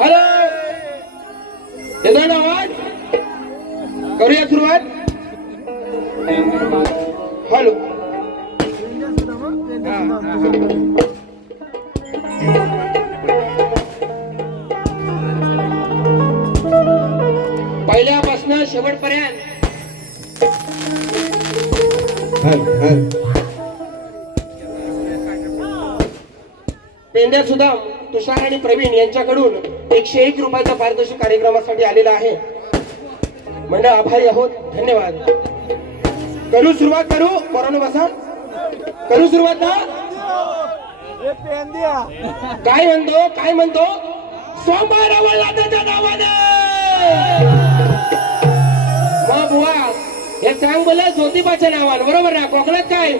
Hello, येतोय ना आवाज? करूया सुरुवात. हॅलो, पहिल्यापासून शेवटपर्यंत पेंड्या सुद्धा तुषार आणि प्रवीण यांच्याकडून 101 रुपयाचा पारितोषिक कार्यक्रमासाठी आलेला आहे. मंडळ आभारी आहोत, धन्यवाद. करू सुरुवात, करू पोरांनो बसा, करू सुरुवात ना. काय म्हणतो, काय म्हणतो? सोमवार आवडला त्याच्या नावाने. मग बुवा हे सांग बोला ज्योतिबाच्या नावानं, बरोबर ना? कोकणात काय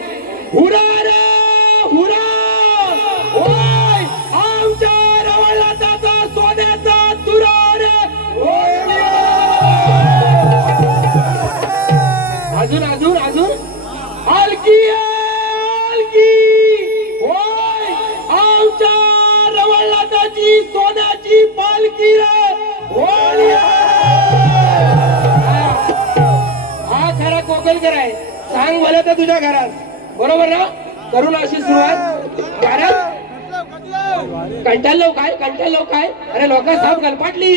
हुरा रे हुरा, ओय आमच्या रवळला त्याचा सोन्याचा तुरा रे. अजून अजून अजून अलकी अलकी, ओय आमच्या रवळला त्याची सोन्याची पालखी रे. हा खरा कोकणकर आहे. सांग बोला तर तुझ्या घरात, बरोबर ना? करून अशी सुरुवात. घरात कंटाळलो काय, कंटाळलो काय? अरे लोक साप गलपाटली,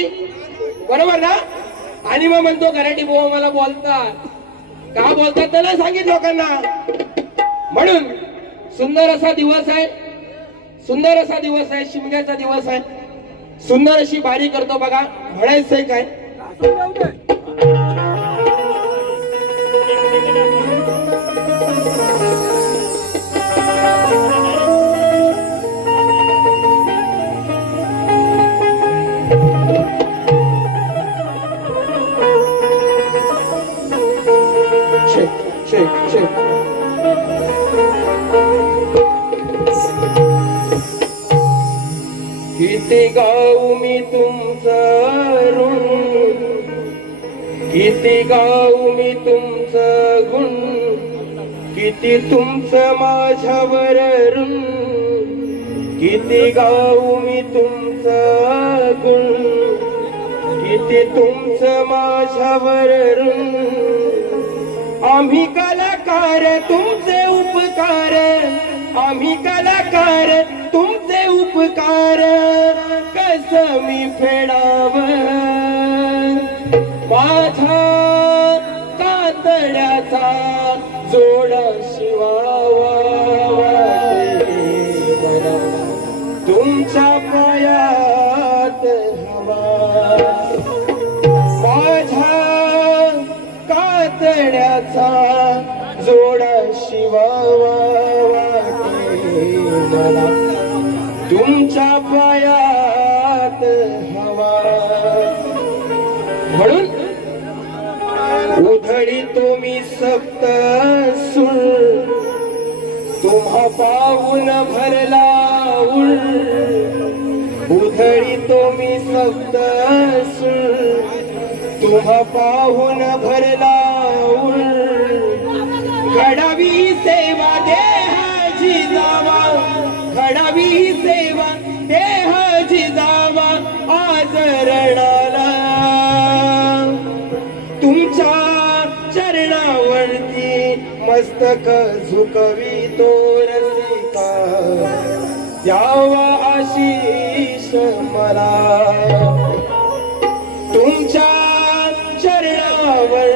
बरोबर ना? आणि मग म्हणतो घराटी भाऊ मला बोलतात, का बोलतात त्याला सांगित लोकांना. म्हणून सुंदर असा दिवस आहे, सुंदर असा दिवस आहे, शिमग्याचा दिवस आहे. सुंदर अशी बारी करतो बघा. म्हणायचंय काय? किती गाऊ मी तुमचं ऋण, किती गाऊ मी तुमचं गुण, किती तुमचं माझ्यावर ऋण, किती गाऊ मी तुमचं गुण, किती तुमचं माझ्यावर ऋण. आम्ही कलाकार तुमचे उपकार, आम्ही कलाकार तुमचे उपकार, कसं मी फेडावं माझ्या कातड्याचा जोड शिवावा. तुमच्या पायात हवा माझ्या कातड्याचा जोड शिवावा. तुमच्या पायात हवा. म्हणून उधळी तुम्ही सप्त सूळ, तुम्हा पाहून भरला उळ. उधळी तुम्ही सप्त सूळ, तुम्हा पाहून भरला उळ. घडावी सेवा देहाची जावा, घडावी सेवा देहाची जावा. आज रणाला तुमच्या चरणावरती मस्तक झुकवी तो रसिका. द्यावा आशीष मला तुमच्या चरणावर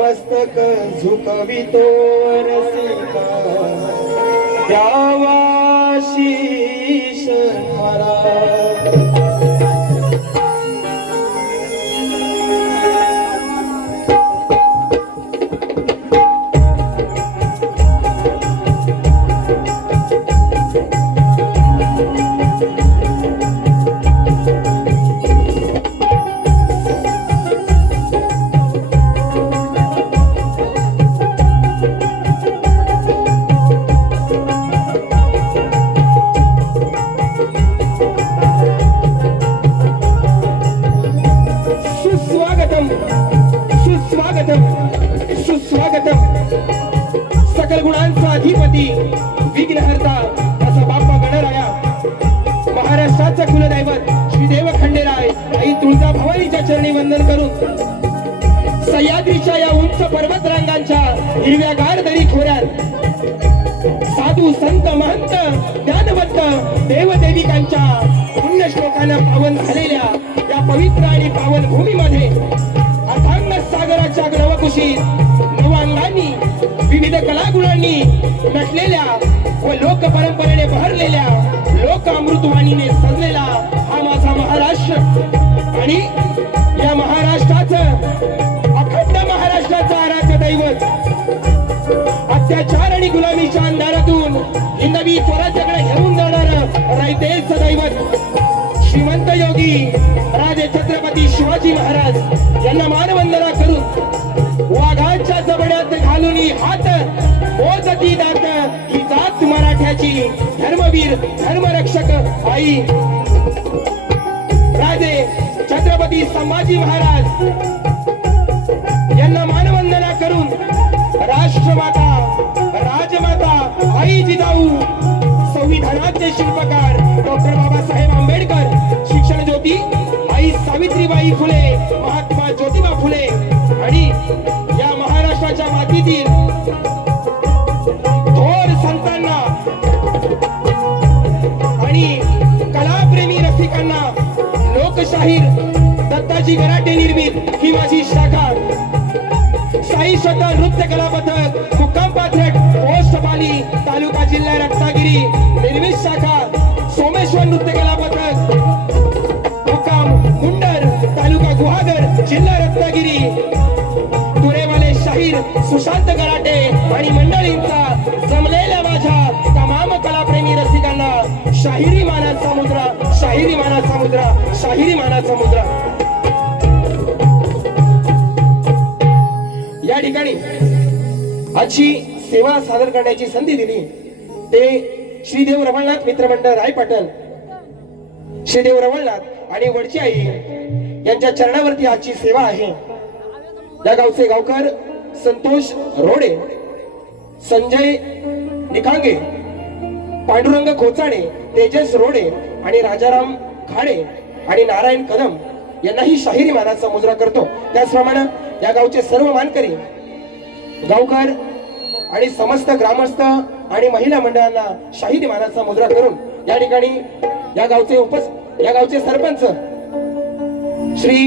मस्तक झुकवी तो रसिका. द्यावा आशीष मला. गुरुवाणीच्या चरणी वंदन करून सह्याद्रीच्या या उंच पर्वत रांगांच्या हिरव्यागार दरी खोऱ्यात साधू संत महंत ज्ञानवंत देवदेविकांच्या पुण्य श्लोकानं पावन झालेल्या या पवित्र आणि पावन भूमीमध्ये अथांग सागराच्या ग्रवकुशीत नवांगांनी विविध कलागुणांनी नटलेल्या व लोक परंपरेने बहरलेल्या लोक अमृतवाणीने सजलेला हा माझा महाराष्ट्र आणि या महाराष्ट्राचं अखंड महाराष्ट्राचं आराध्य दैवत अत्याचार आणि गुलामीच्या अंधारातून हिंदवी स्वराज्याकडे घेऊन जाणार रयतेचं दैवत श्रीमंत योगी राजे छत्रपती शिवाजी महाराज यांना मानवंदना करून वाघाच्या जबड्यात घालून हात मोजती दात ही जात मराठ्याची धर्मवीर धर्मरक्षक आई राजे छत्रपती संभाजी महाराज यांना मानवंदना करून राष्ट्रमाता राजमाता आई जिजाऊ संविधानाचे शिल्पकार डॉक्टर बाबासाहेब आंबेडकर शिक्षण ज्योती आई सावित्रीबाई फुले महात्मा ज्योतिबा फुले आणि या महाराष्ट्राच्या मातीतील थोर संतांना आणि कलाप्रेमी रसिकांना लोकशाहीर दत्ताजी गराटे निर्मित ही माझी शाखा साई स्वतः नृत्य कला पथक मुक्काम पाथरट पोस्ट पाली तालुका जिल्हा रत्नागिरी निर्मित शाखा सोमेश्वर नृत्य कला पथक मुक्काम मुंडर तालुका गुहागर जिल्हा रत्नागिरी तुरेवाले शाहीर सुशांत गराटे आणि मंडळींचा जमलेल्या माझ्या तमाम कलाप्रेमी रसिकांना शाहिरी मानाचा मुद्रा शाहिरी मानाचा मुद्रा शाहिरी मानाचा मुद्रा या ठिकाणी आजची सेवा सादर करण्याची संधी दिली ते श्रीदेव रमणनाथ मित्रमंडळ रायपाटण श्रीदेव रमणनाथ आणि वडची आई यांच्या चरणावरती आजची सेवा आहे। या गावचे गावकर संतोष रोडे संजय निखांगे पांडुरंग खोचाडे तेजस रोडे आणि राजाराम खाडे आणि नारायण कदम यांनाही शाहिरी मानाचा मुजरा करतो। त्याचप्रमाणे या गावचे सर्व मानकरी गावकर आणि समस्त ग्रामस्थ आणि महिला मंडळांना शाहिरी मानाचा मुजरा करून या ठिकाणी या गावचे सरपंच श्री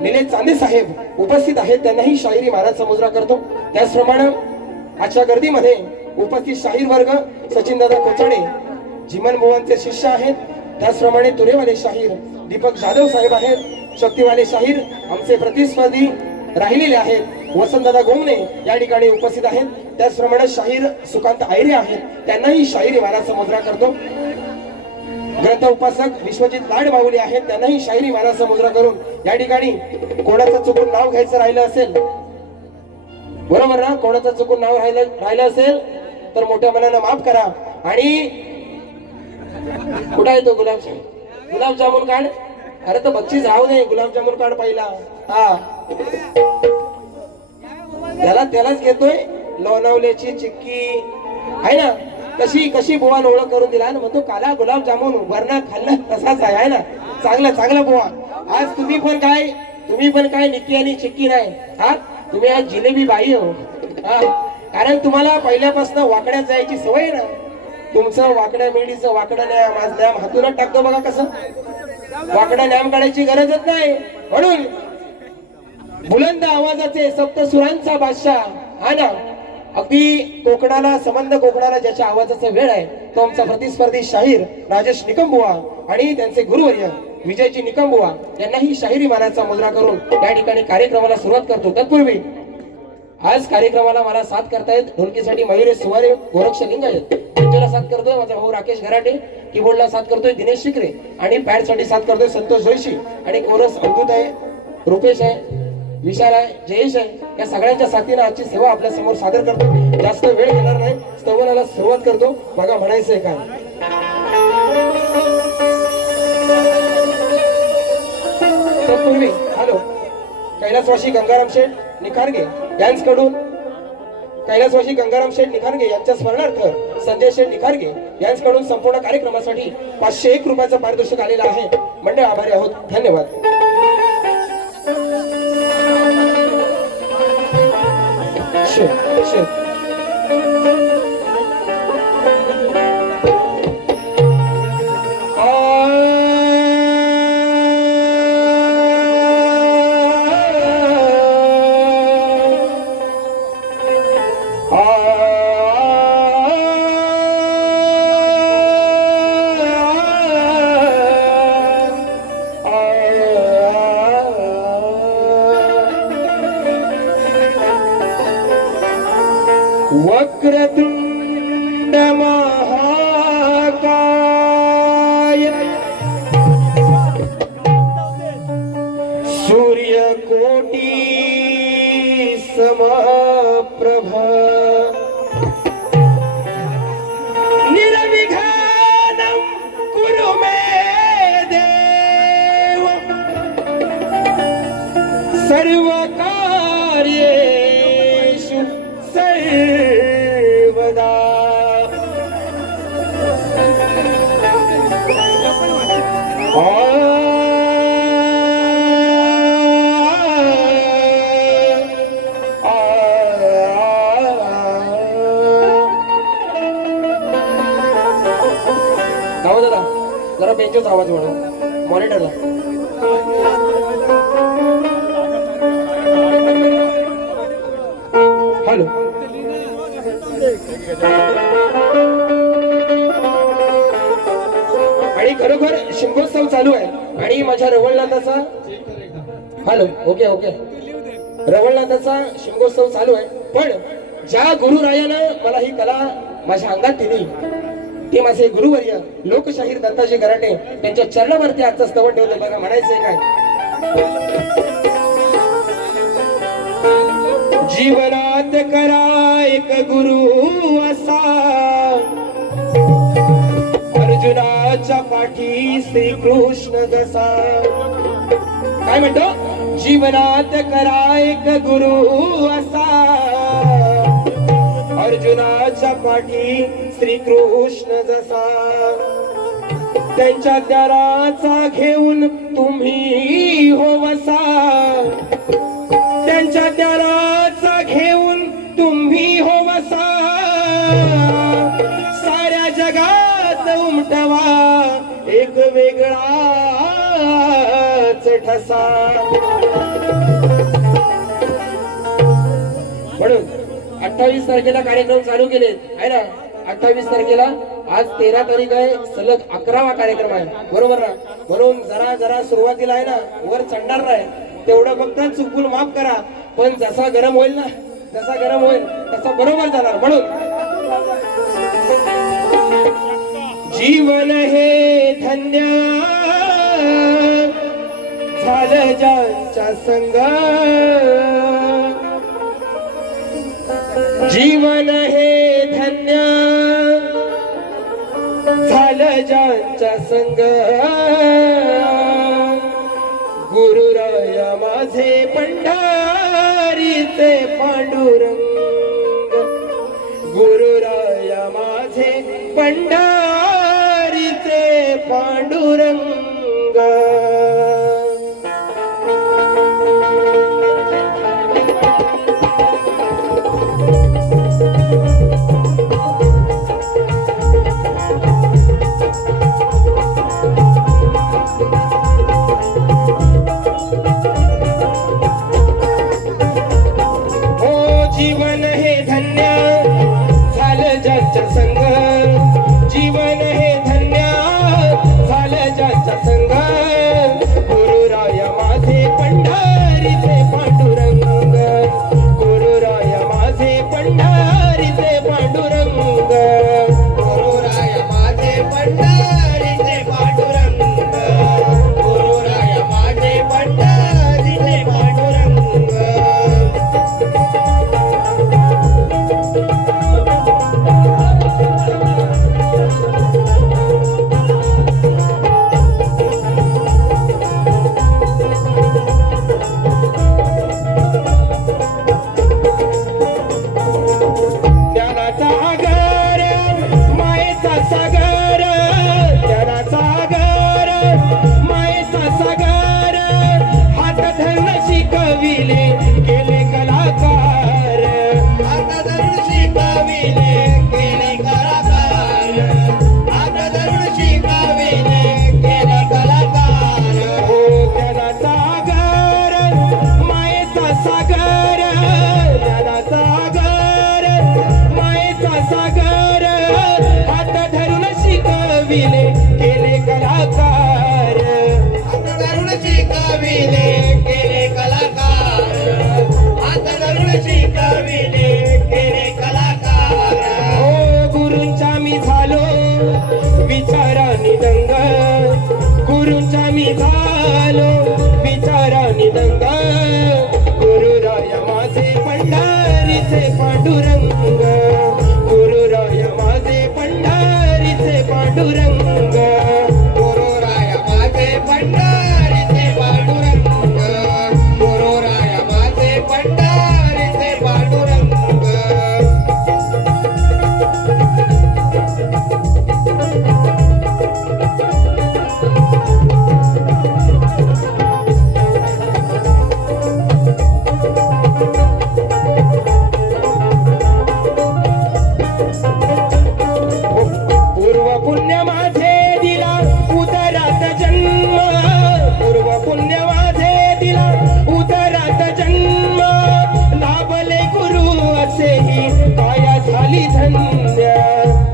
निलेश चांदे साहेब उपस्थित आहेत त्यांनाही शाहिरी मानाचा मुजरा करतो। त्याचप्रमाणे आजच्या गर्दीमध्ये उपस्थित शाहीर वर्ग सचिन दादा कोचाडे जिमन बुवांचे शिष्य आहेत। त्याचप्रमाणे तुरेवाले शाहीर दीपक जाधव साहेब आहेत। शक्तीवाले शाहीर आमचे प्रतिस्पर्धी राहिलेले आहेत वसंतदादा गोमणे या ठिकाणी उपस्थित आहेत। त्याचप्रमाणे शाहीर सुकांत आयरे आहेत त्यांनाही शाहिरी मानाचा मुजरा करतो। ग्रंथ उपासक विश्वजित लाड माऊली आहेत त्यांनाही शाहिरी मानाचा मुजरा करून या ठिकाणी कोणाचं चुकून नाव घ्यायचं राहिलं असेल बरोबर ना कोणाचं चुकून नाव राहिलं असेल तर मोठ्या मनानं माफ करा। आणि कुठं आहे तो गुलाबजामुन काढ अरे तर बक्षीस राहू दे गुलाबजामुन काढ पहिला हा त्यालाच घेतोय लोणावल्याची चिक्की आहे ना कशी कशी बुवा ओळख करून दिला ना म्हणतो काला गुलाबजामुन वरना खाल्लं तसाच आहे ना चांगला बुवा। आज तुम्ही पण काय निक्की आणि चिक्की नाही हा तुम्ही आज जिलेबी बाई हो हा कारण तुम्हाला पहिल्यापासून वाकड्यात जायची सवय ना तुमचं वाकड्या मेढीचं वाकडं न्याम आज न्याम हातूनच टाकतो बघा कसं वाकडा न्याम काढायची गरजच नाही म्हणून बुलंद आवाजाचे सप्त सुरांचा बादशाह हा ना अगदी कोकणाला ज्याच्या आवाजाचा वेळ आहे तो आमचा प्रतिस्पर्धी शाहीर राजेश निकमबुवा आणि त्यांचे गुरुवर्य विजयजी निकमबुवा यांनाही शाहिरी मानाचा मुजरा करून या ठिकाणी कार्यक्रमाला सुरुवात करतो। तत्पूर्वी आज कार्यक्रमाला मला साथ करतायत ढोलकीसाठी मयुरेश सुवारे गोरक्ष लिंगायत त्यांच्याला साथ करतोय माझा भाऊ राकेश घराटे कीबोर्डला साथ करतोय दिनेश शिकरे आणि पॅड साठी साथ करतोय संतोष जोशी आणि कोरस अमृत आहे रुपेश आहे विशाल आहे जयेश आहे या सगळ्यांच्या साथीने आजची सेवा आपल्या समोर सादर करतो। जास्त वेळ घेणार नाही स्तवनाला सुरुवात करतो बघा म्हणायचंय काय तत्पूर्वी हॅलो कैलासवासी गंगाराम शेठ निखारगे यांच्याकडून कैलासवासी गंगाराम शेठ निखारगे यांच्या स्मरणार्थ संजय शेठ निखारगे यांच्याकडून संपूर्ण कार्यक्रमासाठी 501 रुपयाचं पारितोषिक आलेलं आहे। मंडळ आभारी आहोत धन्यवाद। शोध शोध वक्रतुंड महाकाय सूर्यकोटी समप्रभ निर्विघ्नं कुरु मे देव सर्वकार्येषु सर्वदा। दादा जरा बेंचचा आवाज वाढव मॉनिटरला. हॅलो आणि खरोखर शिमगोत्सव चालू आहे आणि माझ्या रवळनाथाचा हॅलो ओके ओके रवळनाथाचा शिमगोत्सव चालू आहे. पण ज्या गुरुरायानं मला ही कला माझ्या अंगात दिली ते माझे गुरुवर्य लोकशाहीर दत्ताजी गराटे त्यांच्या चरणावरती आजचं स्तवन ठेवलं. बघा म्हणायचंय काय, जीवनात करा एक गुरु असा अर्जुनाच्या पाठी श्रीकृष्ण जसा. काय म्हणतो, जीवनात करा एक गुरु असा अर्जुनाच्या पाठी श्रीकृष्ण जसा. त्यांच्या त्याराचा घेऊन तुम्ही होवसा त्यांच्या त्याराचा घेऊन तुम्ही होवसा. साऱ्या जगात उमटवा एक वेगळाच ठसा. म्हणून 28 तारखेला कार्यक्रम चालू केले आहे ना. 28 तारखेला आज 13 तारीख आहे, सलग 11वा कार्यक्रम आहे बरोबर ना. म्हणून जरा जरा सुरुवातीला आहे ना वर चढणार नाही तेवढं फक्त चुकून माफ करा. पण जसा गरम होईल ना जसा गरम होईल तसा बरोबर जाणार. म्हणून जीवन हे धन्य झालं ज्यांच्या संग. जीवन हे धन्य झालं ज्यांच्या संग. गुरुराय माझे पंढरीचे पांडुरंग. गुरुराय माझे पंढरीचे पांडुरंग. झालो विचाराने दंग गुरुराया माझे पंढरीचे पांडुरंग गुरुराया माझे पंढरीचे पांडुरंग गुरुराया माझे पंढरीचे पांडुरंग गुरुराया माझे पंढरीचे पांडुरंग पूर्व पुण्य माझे दिला उदरात जन्म पूर्व पुण्य माझे दिला उदरात जन्म लाभले गुरु असेही काया झाली धन्य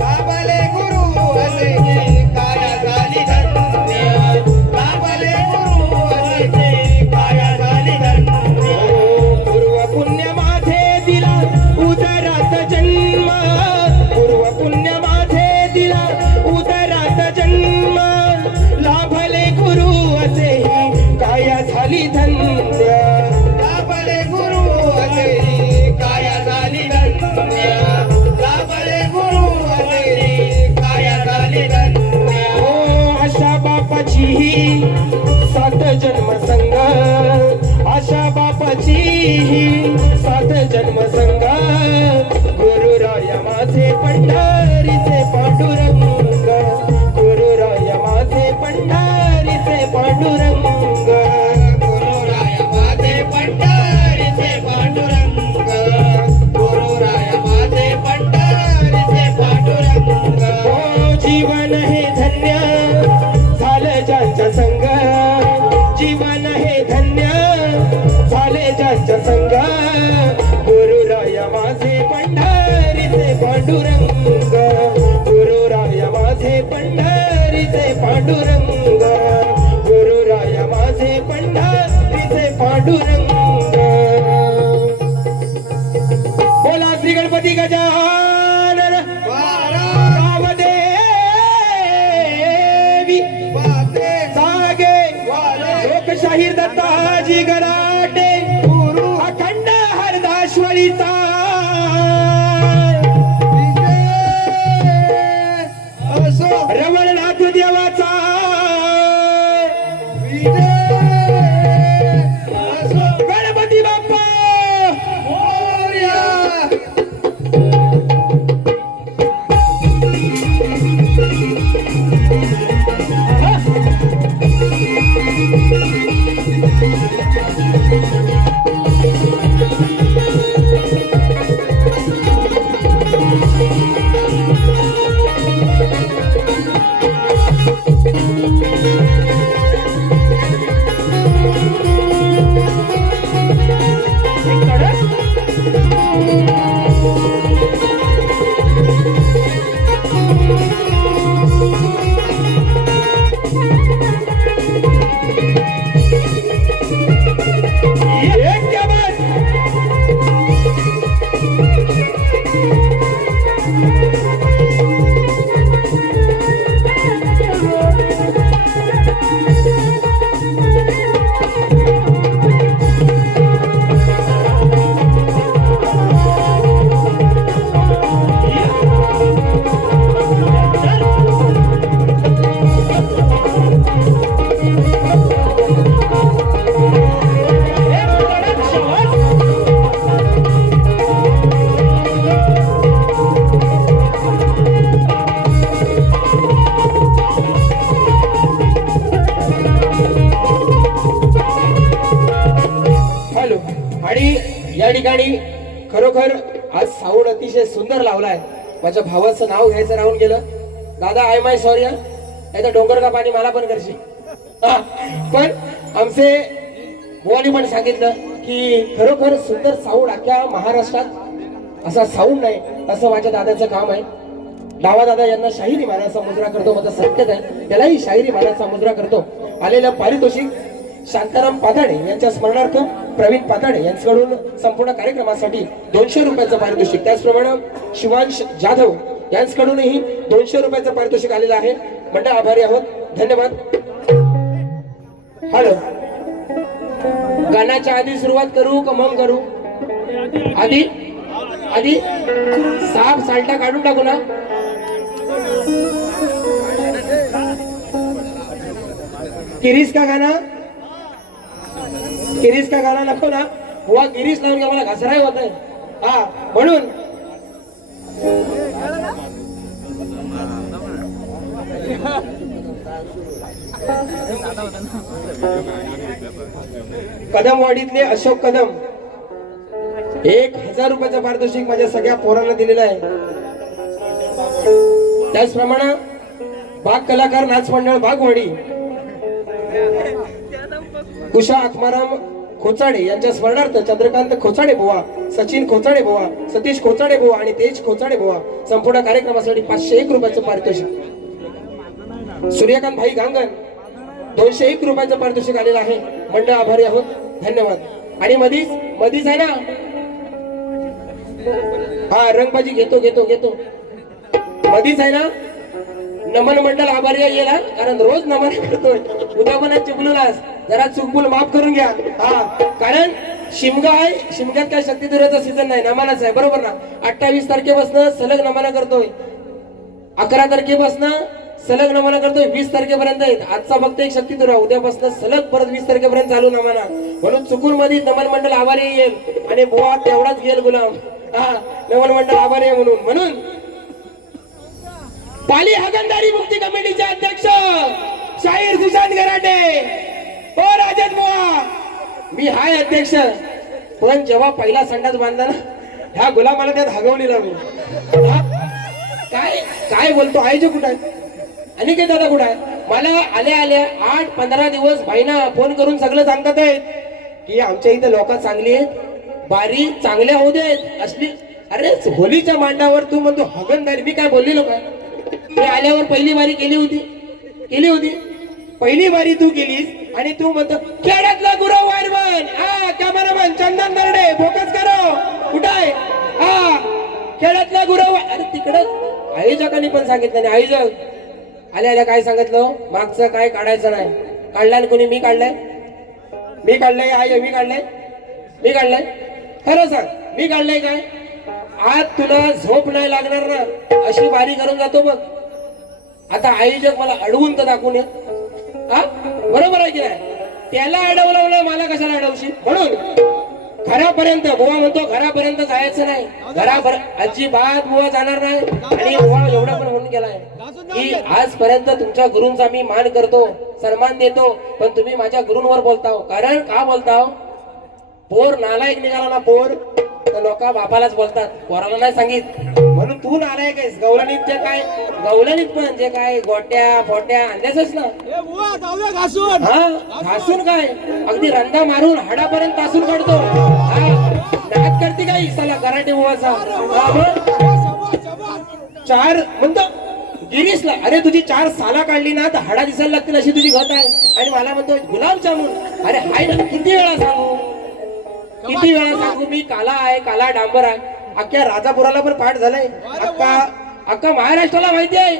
लाभले गुरु असेही काया झाली धन्य लाभले गुरु असेही काया झाली धन्य पूर्व पुण्य माझे दिला उदरात जन्म पूर्व पुण्य माझे दिला उदरात जन्म लाभले गुरु असेही काया झाली धन्य लाभले गुरु असेही काया झाली धन्य लाभले गुरु असेही काया झाली धन्य हो अशा बापाची ही सात जन्म संग अशा बापाची ही सात जन्म संग गुरुराया माझे पंढरीचे पांडुरंग गुरुराया माझे पंढरीचे पांडुरंग गुरुराया माझे पंढरीचे पांडुरंग गुरुराया माझे पंढरीचे पांडुरंग हो जीवन हे धन्य झालं ज्यांच्या संग जीवन हे धन्य झाले ज्यांच्या संग गुरुराया माझे पंढरीचे पांडुरंग गुरुराया माझे पंढरीचे पांडुरंग गुरुराया माझे पंढरीचे पांडुरंग बोला श्री गणपती गजानन वामदेवी सागे लोकशाहीर दत्ताजी गराटे अखंड हरदाश्वरीचा रवळनाथ देवाचा गणपती बाप्पा मोरया या ठिकाणी खरोखर आज साऊंड अतिशय सुंदर लावलाय. माझ्या भावाचं नाव घ्यायचं राहून गेलं. दादा आय माय सॉरी, नाही तर डोंगर का पाणी मला पण करशील. पण आमचे बुवानी पण सांगितलं की खरोखर सुंदर साऊंड अख्ख्या महाराष्ट्रात असा साऊंड नाही, असं माझ्या दादाचं काम आहे. डावा दादा यांना शाहिरी मानाचा मुजरा करतो, माझं सत्य आहे, त्यालाही शाहिरी मानाचा मुजरा करतो. आलेलं पारितोषिक शांताराम पाताडे यांच्या स्मरणार्थ प्रवीण पाताडे यांच्याकडून संपूर्ण कार्यक्रमासाठी 200 रुपयाचं पारितोषिक, त्याचप्रमाणे शिवांश जाधव यांच्याकडूनही 200 रुपयाचं पारितोषिक आलेलं आहे. मंडळ आभारी आहोत, धन्यवाद. हॅलो, गाण्याच्या आधी सुरुवात करू का मग करू? आधी आधी साप साल्टा काढून टाकू ना. गिरीश का गाणं, गिरीश का गाणं नको ना. बुवा गिरीश लावून घ्या, मला घसराय होत आहे. हा म्हणून कदमवाडीतले अशोक कदम 1000 रुपयाचं पारितोषिक माझ्या सगळ्या पोरांना दिलेलं आहे. त्याचप्रमाणे बाग कलाकार नाच मंडळ बागवाडी कुशा आत्माराम खोचाडे यांच्या स्मरणार्थ चंद्रकांत खोचाडे बुवा, सचिन खोचाडे बुवा, सतीश खोचाडे बुवा आणि तेज खोचाडे बुवा संपूर्ण कार्यक्रमासाठी 501 रुपयाचं पारितोषिक. सूर्यकांत भाई गांगण 201 रुपयाचं पारितोषिक आलेलं आहे. मंडळ आभारी आहोत, धन्यवाद. आणि मधीच आहे ना, हा रंगबाजी घेतो घेतो घेतो मधीच आहे ना, नमन मंडळ आभारी येईल, कारण रोज नमन करतोय. उद्या पण चुकलूलास, जरा चुकबुल माफ करून घ्या. हा कारण शिमगा आहे, शिमग्यात काय शक्तिधुराचा सीझन नाही, नमनाच आहे, बरोबर ना. 28 तारखेपासून सलग नमन करतोय, 11 तारखेपासून सलग नमन करतोय, 20 तारखेपर्यंत आहेत. आजचा फक्त एक शक्तिधुरा, उद्यापासून सलग परत 20 तारखेपर्यंत चालू नमना. म्हणून चुकून मध्ये नमन मंडळ आभारी येईल आणि बुवा तेवढाच गेल गुलाम. हा नमन मंडळ आभारी आहे म्हणून पाली हागणदारी मुक्ती कमिटीचे अध्यक्ष शाहीर सुशांत गराटे, ओ राजन बुवा, मी हाय अध्यक्ष. पण जेव्हा पहिला संडास बांधला ना, ह्या गुलामाला त्यात हागवलेला मी. काय काय बोलतो, आईचे कुठं आहे, अनिकेत दादा कुठं आहे? मला आल्या 8-15 दिवस भाईना फोन करून सगळं सांगतात आहेत की आमच्या इथे लोक चांगली आहेत, बारी चांगल्या होऊ देत असली. अरे होलीच्या मांडावर तू म्हणतो हगणदारी, मी काय बोललेलो काय? मी आल्यावर पहिली बारी केली होती पहिली बारी तू केलीस आणि तू म्हणतो खेड्यातला गुरव वायरमन, हा कॅमेरामॅन चंदन नरडे फोकस करो, कुठं आहे? हा खेड्यातला गुरव. अरे तिकडं आयोजकांनी पण सांगितलं नाही. आयोजक आल्या काय सांगितलं, मागचं काय काढायचं नाही. काढलाय कोणी? मी काढलाय आई, मी काढलाय खरं सांग, मी काढलाय काय? आज तुला झोप नाही लागणार ना, अशी बारी करून जातो बघ. आता आयोजक मला अडवून तर दाखवून ये, हा बरोबर आहे की नाही? त्याला अडवलं, मला कशाला अडवशील? म्हणून घरापर्यंत बुवा म्हणतो, घरापर्यंत जायचं नाही, अजिबात बुवा जाणार नाही. आणि बुवा एवढं पण म्हणून गेलाय की आजपर्यंत तुमच्या गुरूंचा मी मान करतो, सन्मान देतो, पण तुम्ही माझ्या गुरूंवर बोलताव. कारण का बोलताव? पोर नालायक निघाला ना पोर, तर लोक बापालाच बोलतात, पोराला नाही सांगित. म्हणून तू नालायक आहेस. गवलनीत जे काय, गवलनीत पण जे काय गोट्या फोट्या आणल्याच ना, हा घासून काय अगदी रंदा मारून हाडापर्यंत तासून काढतो. नाद करते काय इसाला कराटे बुवाचा. चार म्हणतो गिरीशला, अरे तुझी 4 साला काढली ना तर हाडा दिसायला लागतील अशी तुझी घट आहे. आणि मला म्हणतो गुलाबजामुन, अरे हाय ना, किती वेळा सांगू मी काला आहे, काला डांबर आहे. अख्ख्या राजापुराला पण पाठ झालाय, अख्खा महाराष्ट्राला माहिती आहे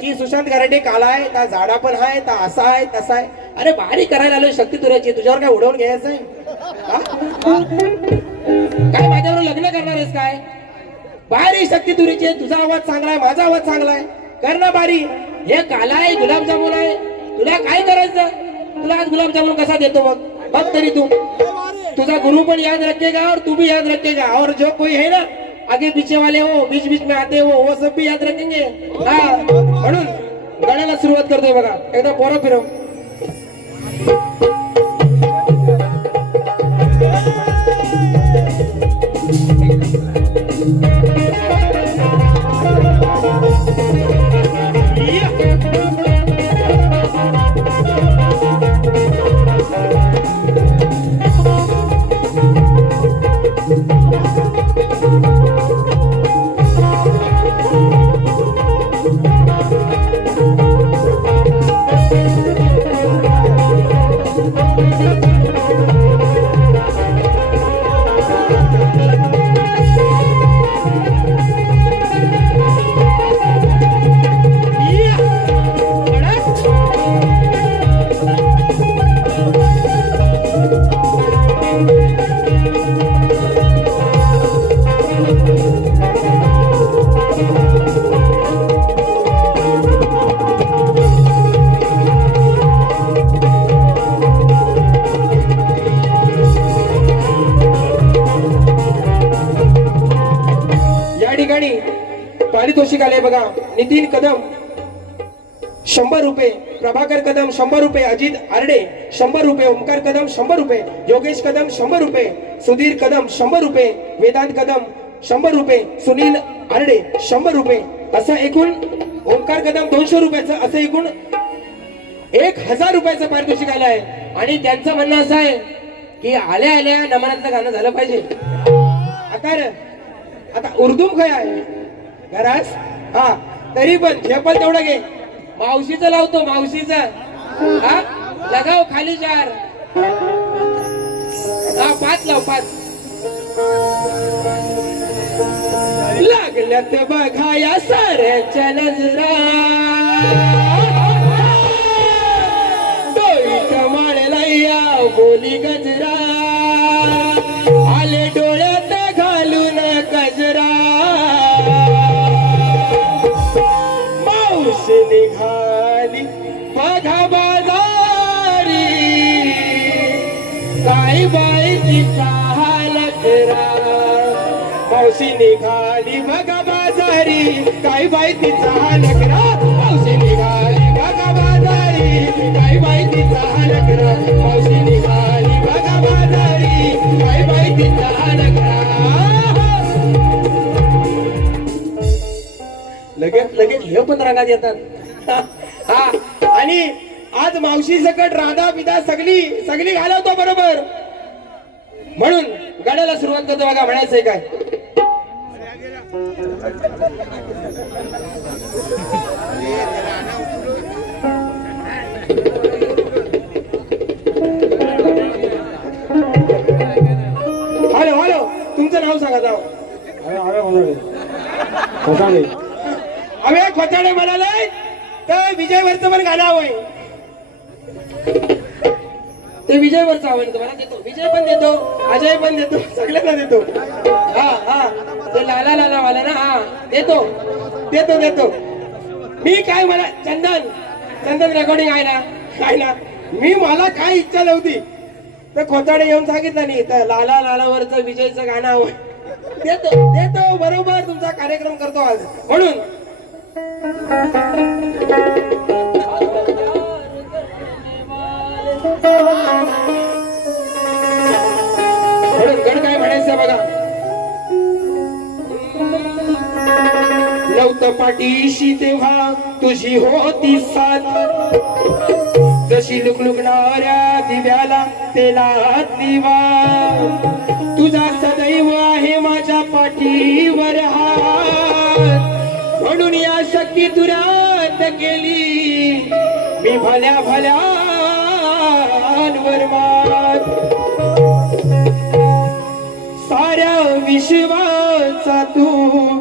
की सुशांत गराटे काला आहे, त्या झाडा पण आहे, त्या असा आहे तसा आहे. अरे बारी करायला आलोय शक्ती तुऱ्याची, तुझ्यावर काय उडवून घ्यायचं आहे? काय माझ्यावर लग्न करणार आहेस काय? बारी शक्ती तुरीची, तुझा आवाज चांगला आहे, माझा आवाज चांगला आहे, कर ना बारी. हे काला आहे, गुलाबजामुन आहे, तुला काय करायचं? तुला आज गुलाबजामुन कसा देतो मग बघ तरी तू. तुझा गुरु पण याद रखेगा और तू भी याद रखेगा, और जो कोई है ना आगे पीछे वाले हो, बीच बीच में आते हो, वो सब भी याद रखेंगे. हा म्हणून गाण्याला सुरुवात करतोय बघा, एकदम पोरं फिरव. पारितोषिक आले बघा. नितीन कदम 100 रुपये, प्रभाकर कदम 100 रुपये, अजित आरडे 100 रुपये, ओमकार कदम 100 रुपये, योगेश कदम 100 रुपये, सुधीर कदम 100 रुपये, वेदांत कदम 100 रुपये, सुनील आरडे 100 रुपये, असं एकूण ओमकार कदम 200 रुपयाचं, असं एकूण 1000 रुपयाचं पारितोषिक आलं आहे. आणि त्यांचं म्हणणं असं आहे की आल्या आल्या नमनातलं गाणं झालं पाहिजे. आता उर्दूम काय आहे घरास, हा तरी पण झेपल तेवढं घे. मावशीचं लावतो, मावशीचं. हा लगाव खाली 4. हा 5 लाव, 5. लागल्यात बघा या साऱ्याच्या नजरा, डोई कमाळला या बोली गजरा, आले डोळ्यात घालून गजरा, मावशी निघाली बघा बाजारी, काय बाई तिचा हालकरा. मावशी निघाली बघा बाजारी, काय बाई तिचा हालकरा. मावशी निघाली बघा बाजारी, काय बाई तिचा हालकरा. मावशी निघाली बघा बाजारी, काय बाई तिचा हालकरा. लगेच हे पण रागात येतात. हा आणि आज मावशी सकट राधा बिदा सगळी घालवतो बरोबर. म्हणून गाण्याला सुरुवात करतो बघा. म्हणायचंय काय, हॅलो तुमचं नाव सांगा. जाऊ अवे खोचाडे म्हणाले तर विजयवरचं पण गाणं हवंय. ते विजयवरचं हवंय तुम्हाला देतो. विजय पण देतो, अजय पण देतो, सगळ्यांना देतो. हा ते लाला वाला ना, हा देतो. मी काय मला चंदन रेकॉर्डिंग आहे ना. मला काय इच्छा नव्हती तर खोचाडे येऊन सांगितलं नाही तर लालावरचं विजयचं गाणं हवंय. देतो बरोबर. तुमचा कार्यक्रम करतो आज. म्हणून गड काय म्हणायचं बघा. नव्हतं पाठीशी तेव्हा तुझी होती साथ, जशी लुकलुकणाऱ्या दिव्याला तेला दिवा, तुझा सदैव आहे माझ्या पाठीवर हात, म्हणून या शक्ती दुरात केली मी भल्या भल्यांवर मात. साऱ्या विश्वाचा तू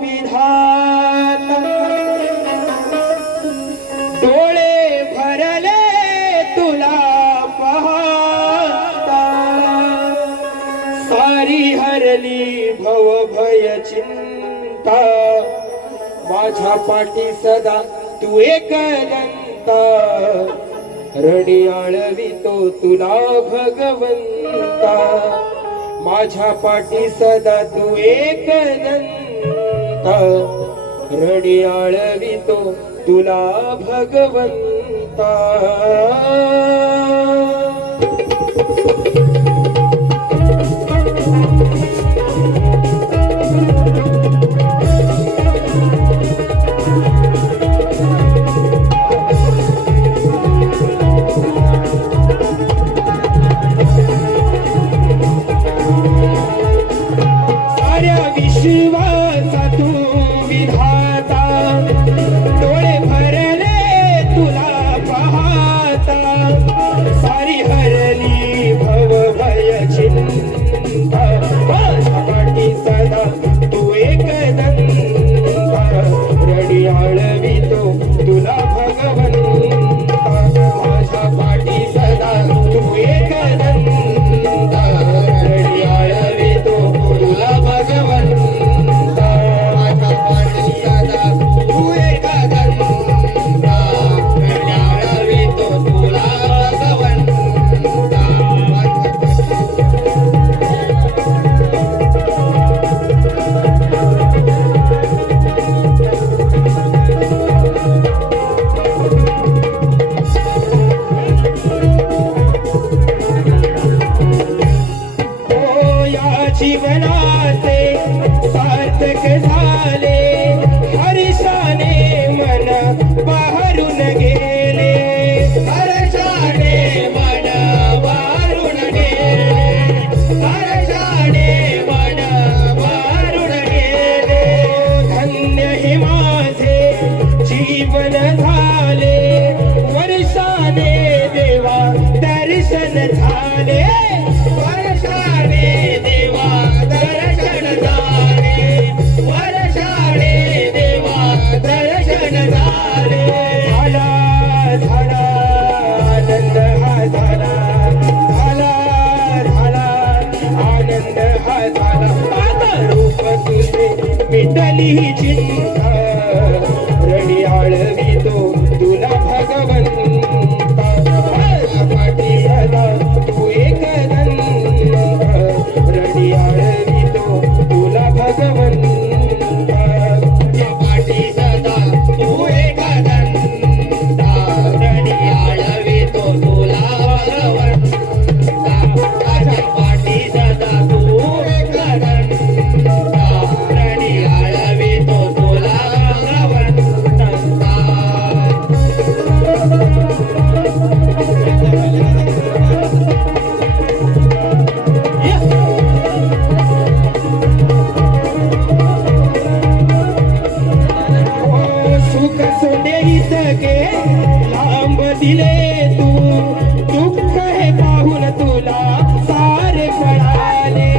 विधाता, डोळे भरले तुला पाहता, सारी हरली भवभय चिंता, माझ्या पाठी सदा तू एकदंता, रणी आळवितो तुला भगवंता, माझ्या पाठी सदा तू एकदंता, रणी आळवितो तुला भगवंता. शिवाचा तू विधाता, डोळे भरले तुला पाहता, सोडली चिंता रडी आळवितो तुला भगवंता पाठी सदा तू एकदंता रडी आळवितो तुला भगवंता पाठी सदा तू एकदंता रडी आळवितो तुला भगवंता पाठी सदा तू एकदंता रडी आळवितो तुला सुख सोडेत गे लांब दिले तू दुःख हे पाहून तुला सारे पळाले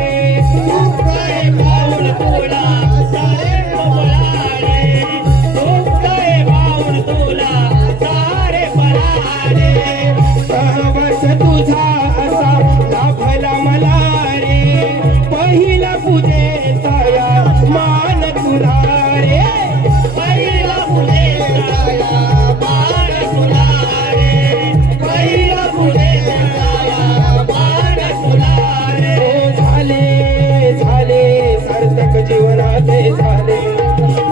दुःख हे पाहून तुला सारे पळाले दुःख हे पाहून तुला सारे पळाले सहवास तुझा असा लाभला मला रे पहिला पूजेचा या मान तुला रे पहिला पूजेचा या मान तुला रे पहिला पूजेचा या मान तुला रे झाले झाले सार्थक जीवनाचे झाले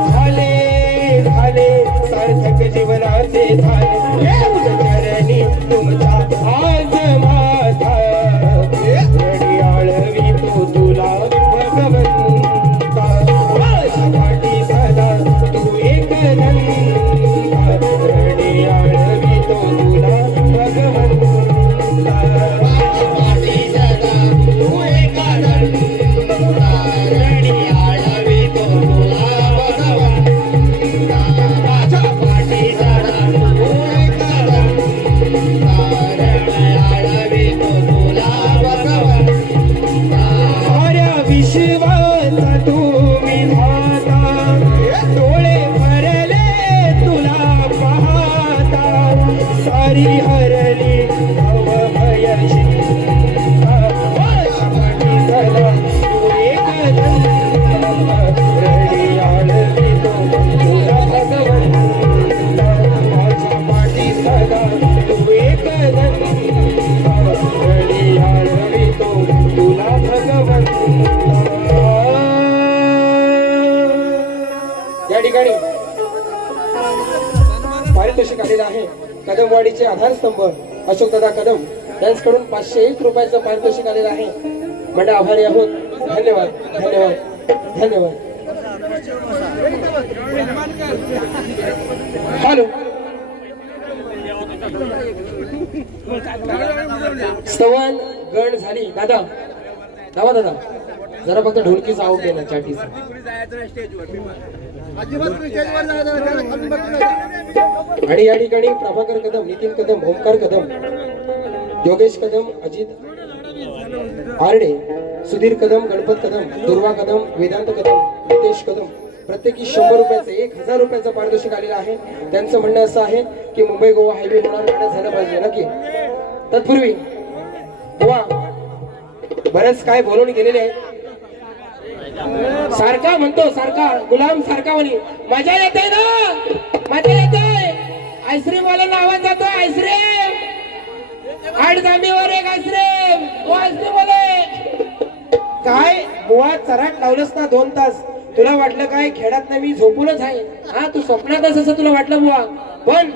झाले झाले सार्थक जीवनाचे झाले चरणी तुमचा आज माझा रडी आळवितो तुला भगवंता पाठी सदा तू एकदंता रडी आळवितो तुला भगवंता पाठी सदा तू एकदंता रडी आळवितो तुला भगवंता पाठी सदा तू एकदंता रडी आळवितो तुला भगवंता साऱ्या विश्वाचा तू विधाता डोळे भरले तुला पाहता सारी हरली भवभय चिंता पाठी सदा तू एकदंता रडी आळवितो तुला भगवंता माझ्या पाठी सदा तू एकदंता रडी आळवितो तुला भगवंता या ठिकाणी पारितोषिक आलेलं आहे कदमवाडीचे आधारस्तंभ अशोकदादा कदम यांच्याकडून 501 रुपयाचं पारितोषिक आलेलं आहे. मंडळ आभारी आहोत. धन्यवाद धन्यवाद धन्यवाद. हॅलो स्तवन गण झाली दादा दावा दादा जरा फक्त ढोलकीचा आऊट देणार चाटीचा आणि या ठिकाणी प्रभाकर कदम नितीन कदम ओमकार कदम योगेश कदम अजित आरडे सुधीर कदम गणपत कदम दुर्वा कदम वेदांत कदम नितेश कदम प्रत्येकी 100 रुपयाचं 1000 रुपयाचं पारितोषिक आलेलं आहे. त्यांचं म्हणणं असं आहे की मुंबई गोवा हायवे होणार गाणं झालं पाहिजे नक्की. तत्पूर्वी गोवा बरेच काय बोलून गेलेले आहेत. सारखा म्हणतो सारखा गुलाम सारखा म्हणे मजा येते ना मजा येते. आईस्क्रीम वाल्यांना आवाज जातो आईस्क्रीम 8 जामीवर एक आईस्क्रीम ओ आईस्क्रीम वाले काय बुवा चराट लावलंस ना 2 तास तुला वाटलं काय खेळात ना मी झोपूनच आहे. हा तू स्वप्नातच असं तुला वाटलं बुवा पण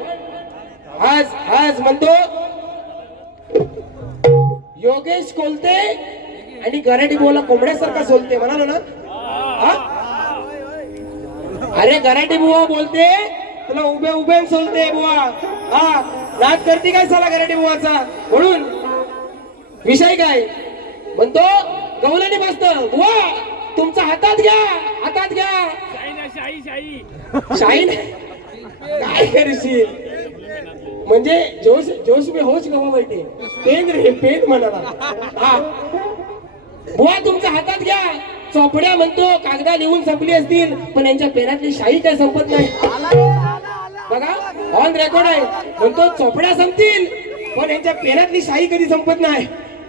आज आज म्हणतो योगेश कोलते आणि गराटी बोला कोंबड्यासारखा सोलते म्हणालो ना. अरे गराटी बुवा बोलते तुला उभे उभे सोलते बुवा. हा नाच करते काय साला गराटी बुवाचा म्हणून विषय काय म्हणतो गवल्याने बसत बुवा तुमचा हातात घ्या शाईन काय करशील म्हणजे जोश जोश में होश गवा माहिती पेन रे पेन म्हणाला. हा बुवा तुमच्या हातात घ्या चोपड्या म्हणतो कागदा लिहून संपली असतील पण यांच्या पेनातली शाई काय संपत नाही. बघा ऑन रेकॉर्ड आहे म्हणतो चोपड्या संपतील पण यांच्या पेनातली शाई कधी संपत नाही.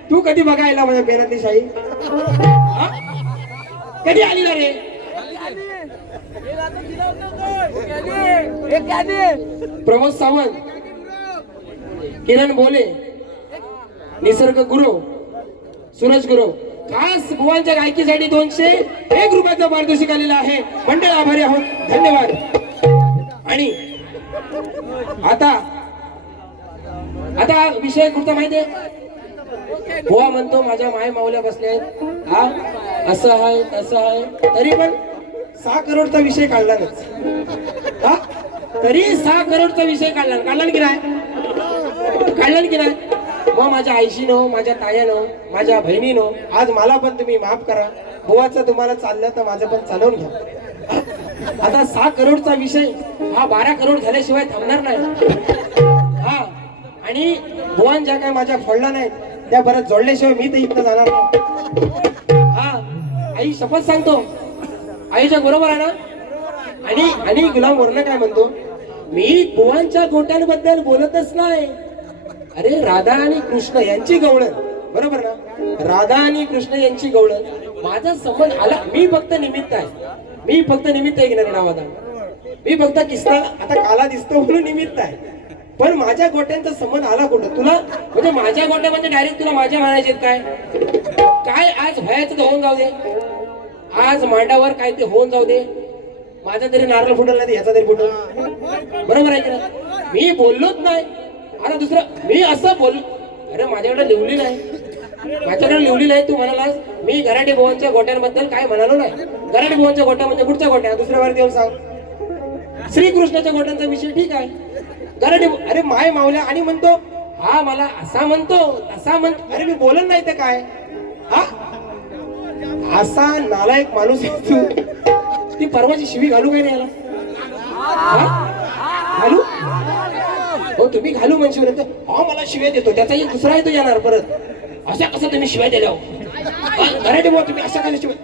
तू कधी बघायला माझ्या पेनातली शाई कधी आली ना रे प्रमोद सावंत, किरण बोले, निसर्ग गुरु, सूरज गुरु, खास बुवांच्या गायकीसाठी 201 रुपयाचा पारितोषिक आलेला आहे. मंडळ आभारी आहोत, धन्यवाद. आणि आता विषय कुठचा माहितीये? बुवा म्हणतो माझ्या माय माऊल्या बसल्या आहेत, हा असं आहे तसं आहे, तरी पण 6 करोडचा विषय काढलाच. हा तरी 6 करोडचा विषय काढला की नाही? मग माझ्या आईशीनो, माझ्या तायानो, माझ्या बहिणीनो, आज मला पण तुम्ही माफ करा. बुवाचं तुम्हाला चाललं तर माझं पण चालवून घ्या. आता 6 करोडचा विषय हा 12 करोड झाल्याशिवाय थांबणार नाही. हा आणि बुवान ज्या काय माझ्या फोडला नाहीत त्या परत जोडल्याशिवाय मी तर इथं जाणार नाही. हा आई शपथ सांगतो, आईच्या बरोबर आहे ना. आणि गुलाम वर्ण काय म्हणतो, मी बुवांच्या गोट्यांबद्दल बोलतच नाही. अरे राधा आणि कृष्ण यांची गवळण, बरोबर ना? राधा आणि कृष्ण यांची गवळण, माझा संबंध आला. मी फक्त निमित्त आहे की नाही नावादा. मी फक्त किस्सा आता काला दिसतो म्हणून निमित्त आहे. पण माझ्या गोट्यांचा संबंध आला कुठं तुला? म्हणजे माझ्या गोट्या म्हणजे डायरेक्ट तुला माझ्या म्हणायचे काय आज भयाचं तर होऊन जाऊ दे, आज मांडावर काय ते होऊन जाऊ दे. माझा तरी नारळ फुटल नाही, ह्याचा तरी फुटल, बरोबर आहे की नाही? मी बोललोच नाही. आता दुसरं मी असं बोल, अरे माझ्याकडे लिवली नाही. तू म्हणालास मी गराटे भुवनच्या गोट्यांबद्दल काय म्हणालो नाही. गराटे भुवनच्या गोट्या म्हणजे कुठच्या गोट्या? दुसऱ्या वार देऊन सांग. श्रीकृष्णाच्या गोट्यांचा विषय ठीक आहे. गराटे, अरे माय मावल्या, आणि म्हणतो हा मला असा म्हणतो तसा म्हणतो. अरे मी बोलत नाही तर काय? हा असा नालायक माणूस ती परवाची शिवी घालू काय नाही याला? घालू हो तुम्ही घालू म्हणशील तर हा मला शिव्या देतो, त्याचा एक दुसरा येतो येणार परत. अशा कसं तुम्ही शिवाय दिल्या गराटे बुवा, तुम्ही अशा कसं शिवाय?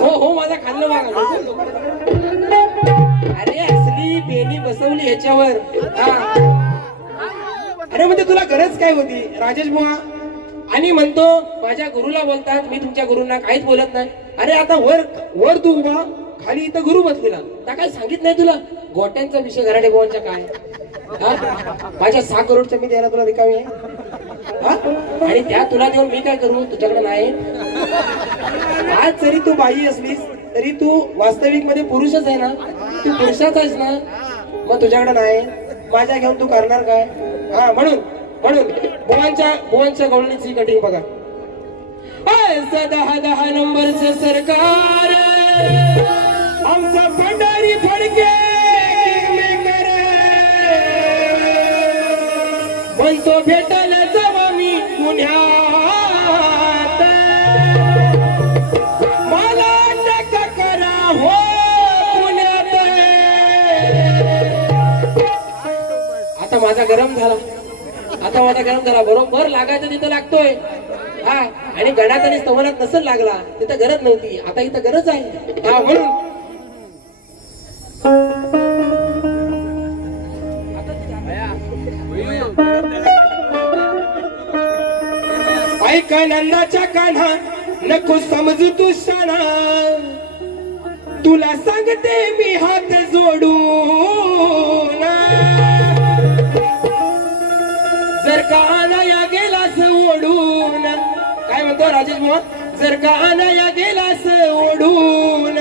हो माझा खाल्लं बघा. अरे असली बेनी बसवली ह्याच्यावर. अरे म्हणजे तुला गरज काय होती राजेश बुवा? आणि म्हणतो माझ्या गुरुला बोलतात, मी तुमच्या गुरुंना काहीच बोलत नाही. अरे आता वर तू उभा, खाली इथं गुरु बसलेला, त्या काय सांगित नाही तुला? गोट्यांचा विषय गराटे बुवांचा काय? माझ्या 6 करोडच्या मी द्यायला तुला रिकामी आहे? आणि त्या तुला देऊन मी काय करू? तुझ्याकडे नाही. आज जरी तू बाई असलीस तरी तू वास्तविक मध्ये पुरुषच आहे ना, तू पुरुषाच आहेस ना. मग तुझ्याकडे नाही, माझ्या घेऊन तू करणार काय? हा म्हणून बुवांच्या गवळणीची कटिंग बघा. 10 नंबरचं सरकार आमचा भंडारी फडके म्हणतो भेटायला जावा मी पुण्यात, मला अटक करा हो पुण्यात. आता माझा गरम झाला, बरोबर लागायचं तिथं लागतोय. हा आणि गणात आणि स्तवनात नसेल लागला तिथं गरज नव्हती, आता इथं गरज आहे. हा म्हणून ऐका नंदाच्या कान्हा नको समजू तू शाणा, तुला सांगते मी हात जोडून, जर का आणाया गेलास ओढून, काय म्हणतो राजेश बुवा? जर का आणाया गेलास ओढून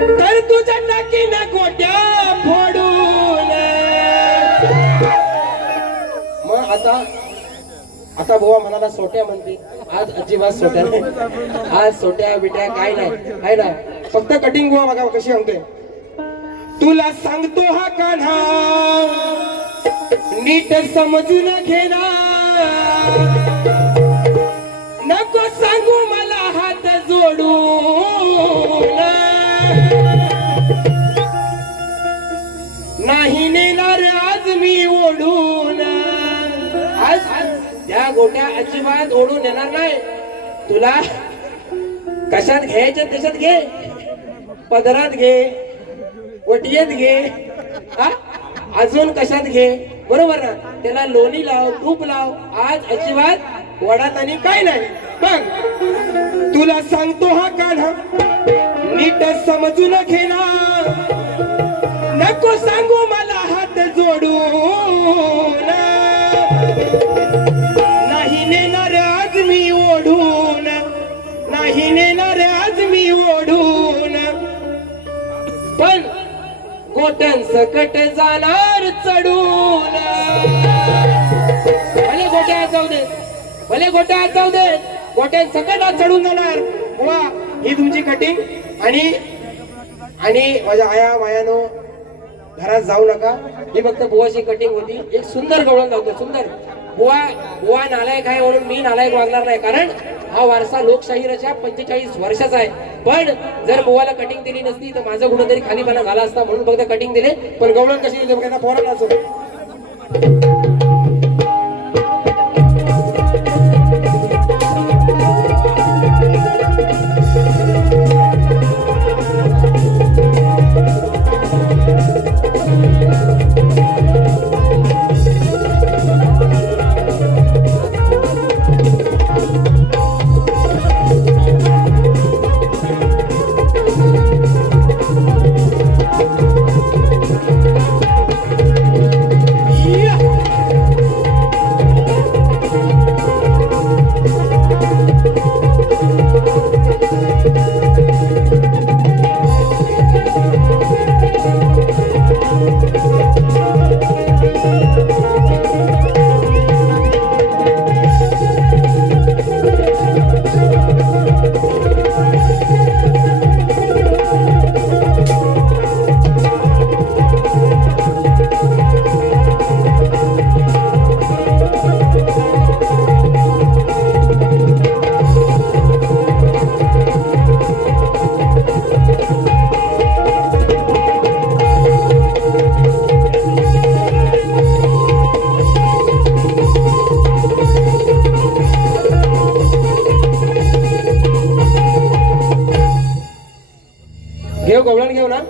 तर तुझ्या टाकीना गोट्या फोडून. मग आता बुवा म्हणाला सोट्या म्हणते. आज अजिबात सोट्या नाही, आज सोट्या बिट्या काय नाही आहे ना, फक्त कटिंग बुवा बघा कशी म्हणते. तुला सांगतो हा कान्हा नीट समजून घेना, नको सांगू मला हात जोडून, नाही नेणार आज मी ओढून. आज त्या गोट्या अजिबात ओढून येणार नाही. तुला कशात घ्यायच्या त्याच्यात घे, पदरात घे, वटियेत घे, अजून कशात घे, बरोबर ना? त्याला लोणी लाव, तूप लाव. आज अजिबात वडात आणि काय नाही. बघ तुला सांगतो हा कान्हा नीट समजून घेना नको सांगू मला हात जोडून नाही नेणार आज मी ओढून नाही नेणार आज मी ओढून पण गोटन सकट जाणार चढून भले गोट्या जाऊ दे भले गोट्या जाऊ दे गोट्यान सकट आज चढून जाणार वा ही तुमची कटिंग आणि माझ्या आया मायानो घरात जाऊ नका ही फक्त बुवाची कटिंग होती एक सुंदर गवळण लावतो सुंदर बुवा नालायक आहे म्हणून मी नालायक वागणार नाही कारण हा वारसा लोकशाहीच्या 45 वर्षाचा आहे पण जर बुवाला कटिंग दिली नसती तर माझं कुठेतरी खालीपणा झाला असता म्हणून फक्त कटिंग दिले पण गवळण कशी दिली बघा पोराला घेऊ गवळण घेऊ ना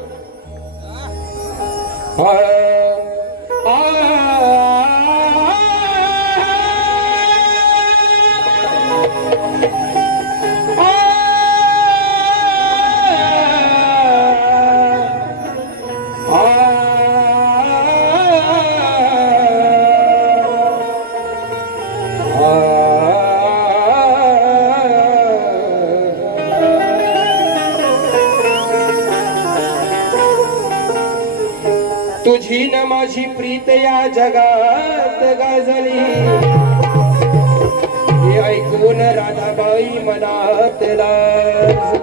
तुझी न माझी प्रीत या जगात गाजली हे ऐकून राधाबाई मनात लाज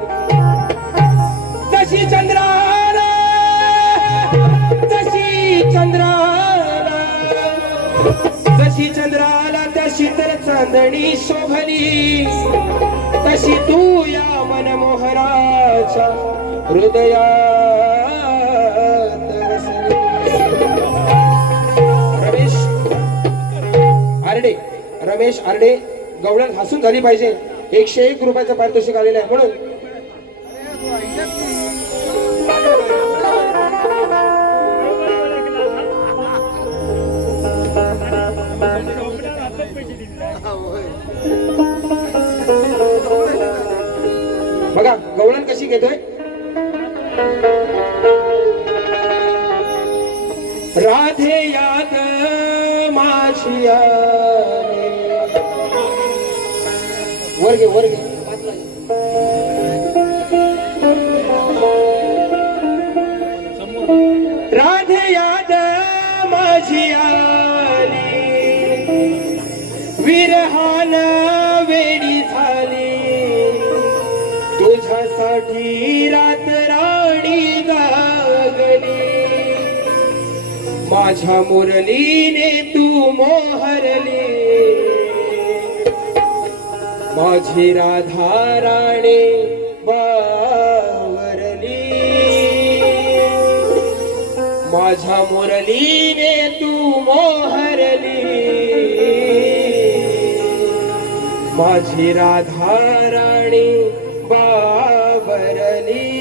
जशी चंद्राला तशी तर चांदणी शोभली तशी तू या मनमोहराच्या हृदयात रमेश आरडे गवळण हसून झाली पाहिजे 101 रुपयाचं पारितोषिक आलेलं आहे म्हणून बघा गवळण कशी घेतोय राधे याद माझी वर घे राधे याद माझी आली विरहान वेडी झाली तुझ्यासाठी रात राणी जागली माझ्या मुरलीने तू मोहरली माझी राधा राणी बावरली माझ्या मुरलीने तू मोहरली माझी राधा राणी बावरली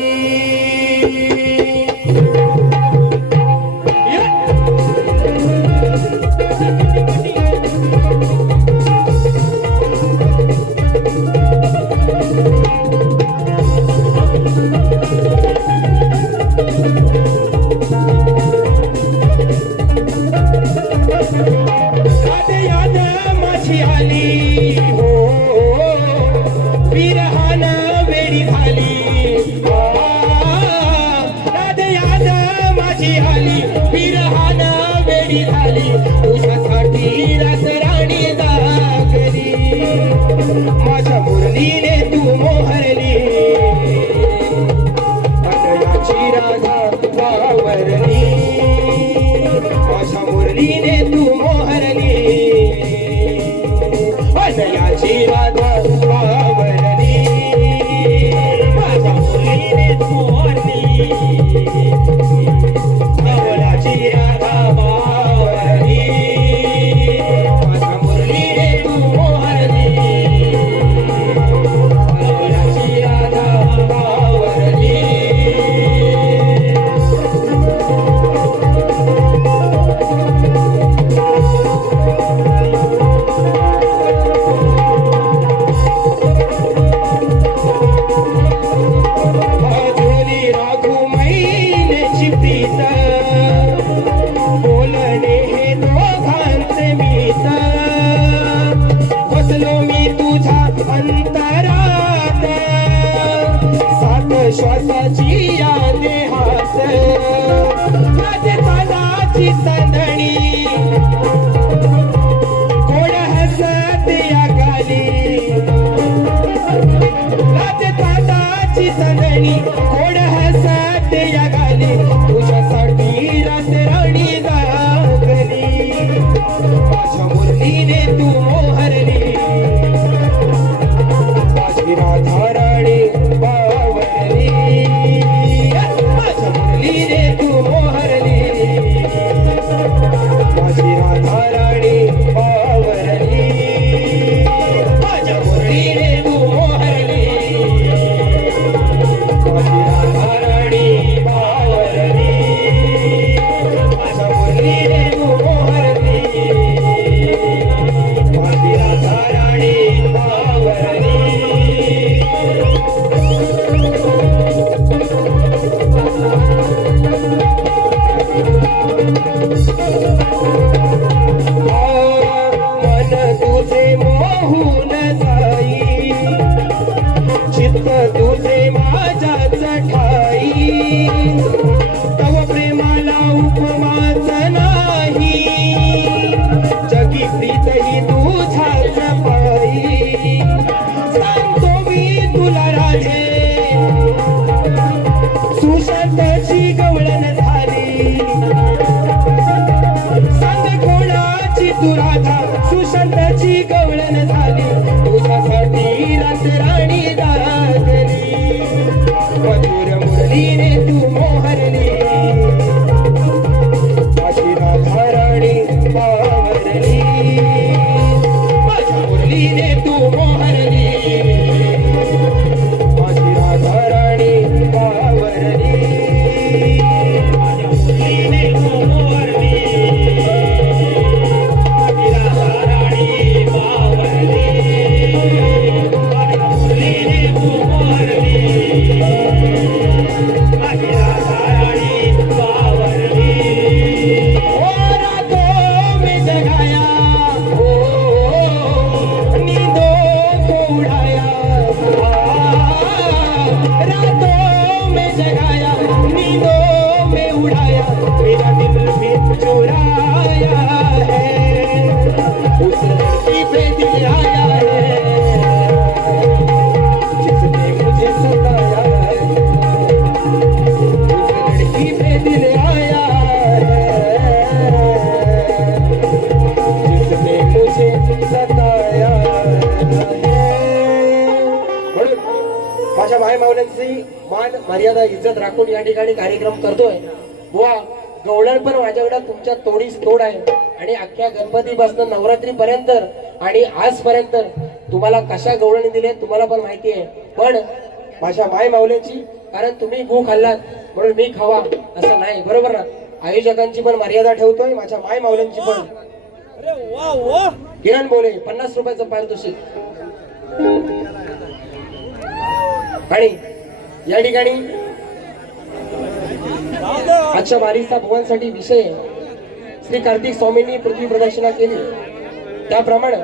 आलो मी तुझ्या अंतरात सात श्वासाची या देहात माझे तालाची चांदणी कोण हसते या गाली माझे तालाची चांदणी कोण हसते या गाली तुझ्यासाठी रातराणी जागली माझ्या मुरलीने तू मोहरली माझी राधाराणी बावरली माझ्या मुरलीने तू मोहरली माझी राधाराणी बावरली माझ्या मुरलीने तू मोहरली माझी राधाराणी बावरली माझ्या मुरलीने तू मोहरली माझी राधाराणी बावरली मन तुझे मोहून जाई चित्त तुझे माझ्याच ठाई तव प्रेमाला उपमाच नाही जगी प्रीत ही तुझ्याच पायी सांगतो मी तुला राधे सुशांताची गवळण झाली सांग कोणाची तू राधा सुशांताची गवळण झाली तुझ्यासाठी रातराणी जागली मधुर मुरलीने तू मोहरली माझी राधाराणी बावरली माझ्या मुरलीने तू मोहरली माझी राधाराणी बावरली माझ्या मुरलीने तू मोहरली माझी राधाराणी बावरली माझ्या मुरलीने तू मोहरली माझी राधाराणी बावरली ओ रातों में जगाया नींदों को उड़ाया रातों में जगाया नींदों में उड़ाया मेरा दिल भी चुराया है उस लड़की पे दिल आया है जिसने मुझे सताया है उस लड़की पे दिल आया है जिसने मुझे सताया है म्हणून माझ्या माय मावल्यांची मान मर्यादा इज्जत राखून या ठिकाणी कार्यक्रम करतोय बुवा गवळण पण माझ्याकडे तुमच्या तोडीस तोड आहे आणि अख्ख्या गणपतीपासून नवरात्री पर्यंत आणि आजपर्यंत तुम्हाला कशा गवळणी दिले तुम्हाला पण माहिती आहे पण माझ्या माय मावल्यांची कारण तुम्ही गू खाल्लात म्हणून मी खावा असं नाही बरोबर ना आयोजकांची पण मर्यादा ठेवतोय माझ्या माय मावल्यांची पण किरण बोले 50 रुपयाचं पारितोषिक आणि या ठिकाणी आजच्या वारीचा भुवनसाठी विषय श्री कार्तिक स्वामींनी पृथ्वी प्रदक्षिणा केली त्याप्रमाणे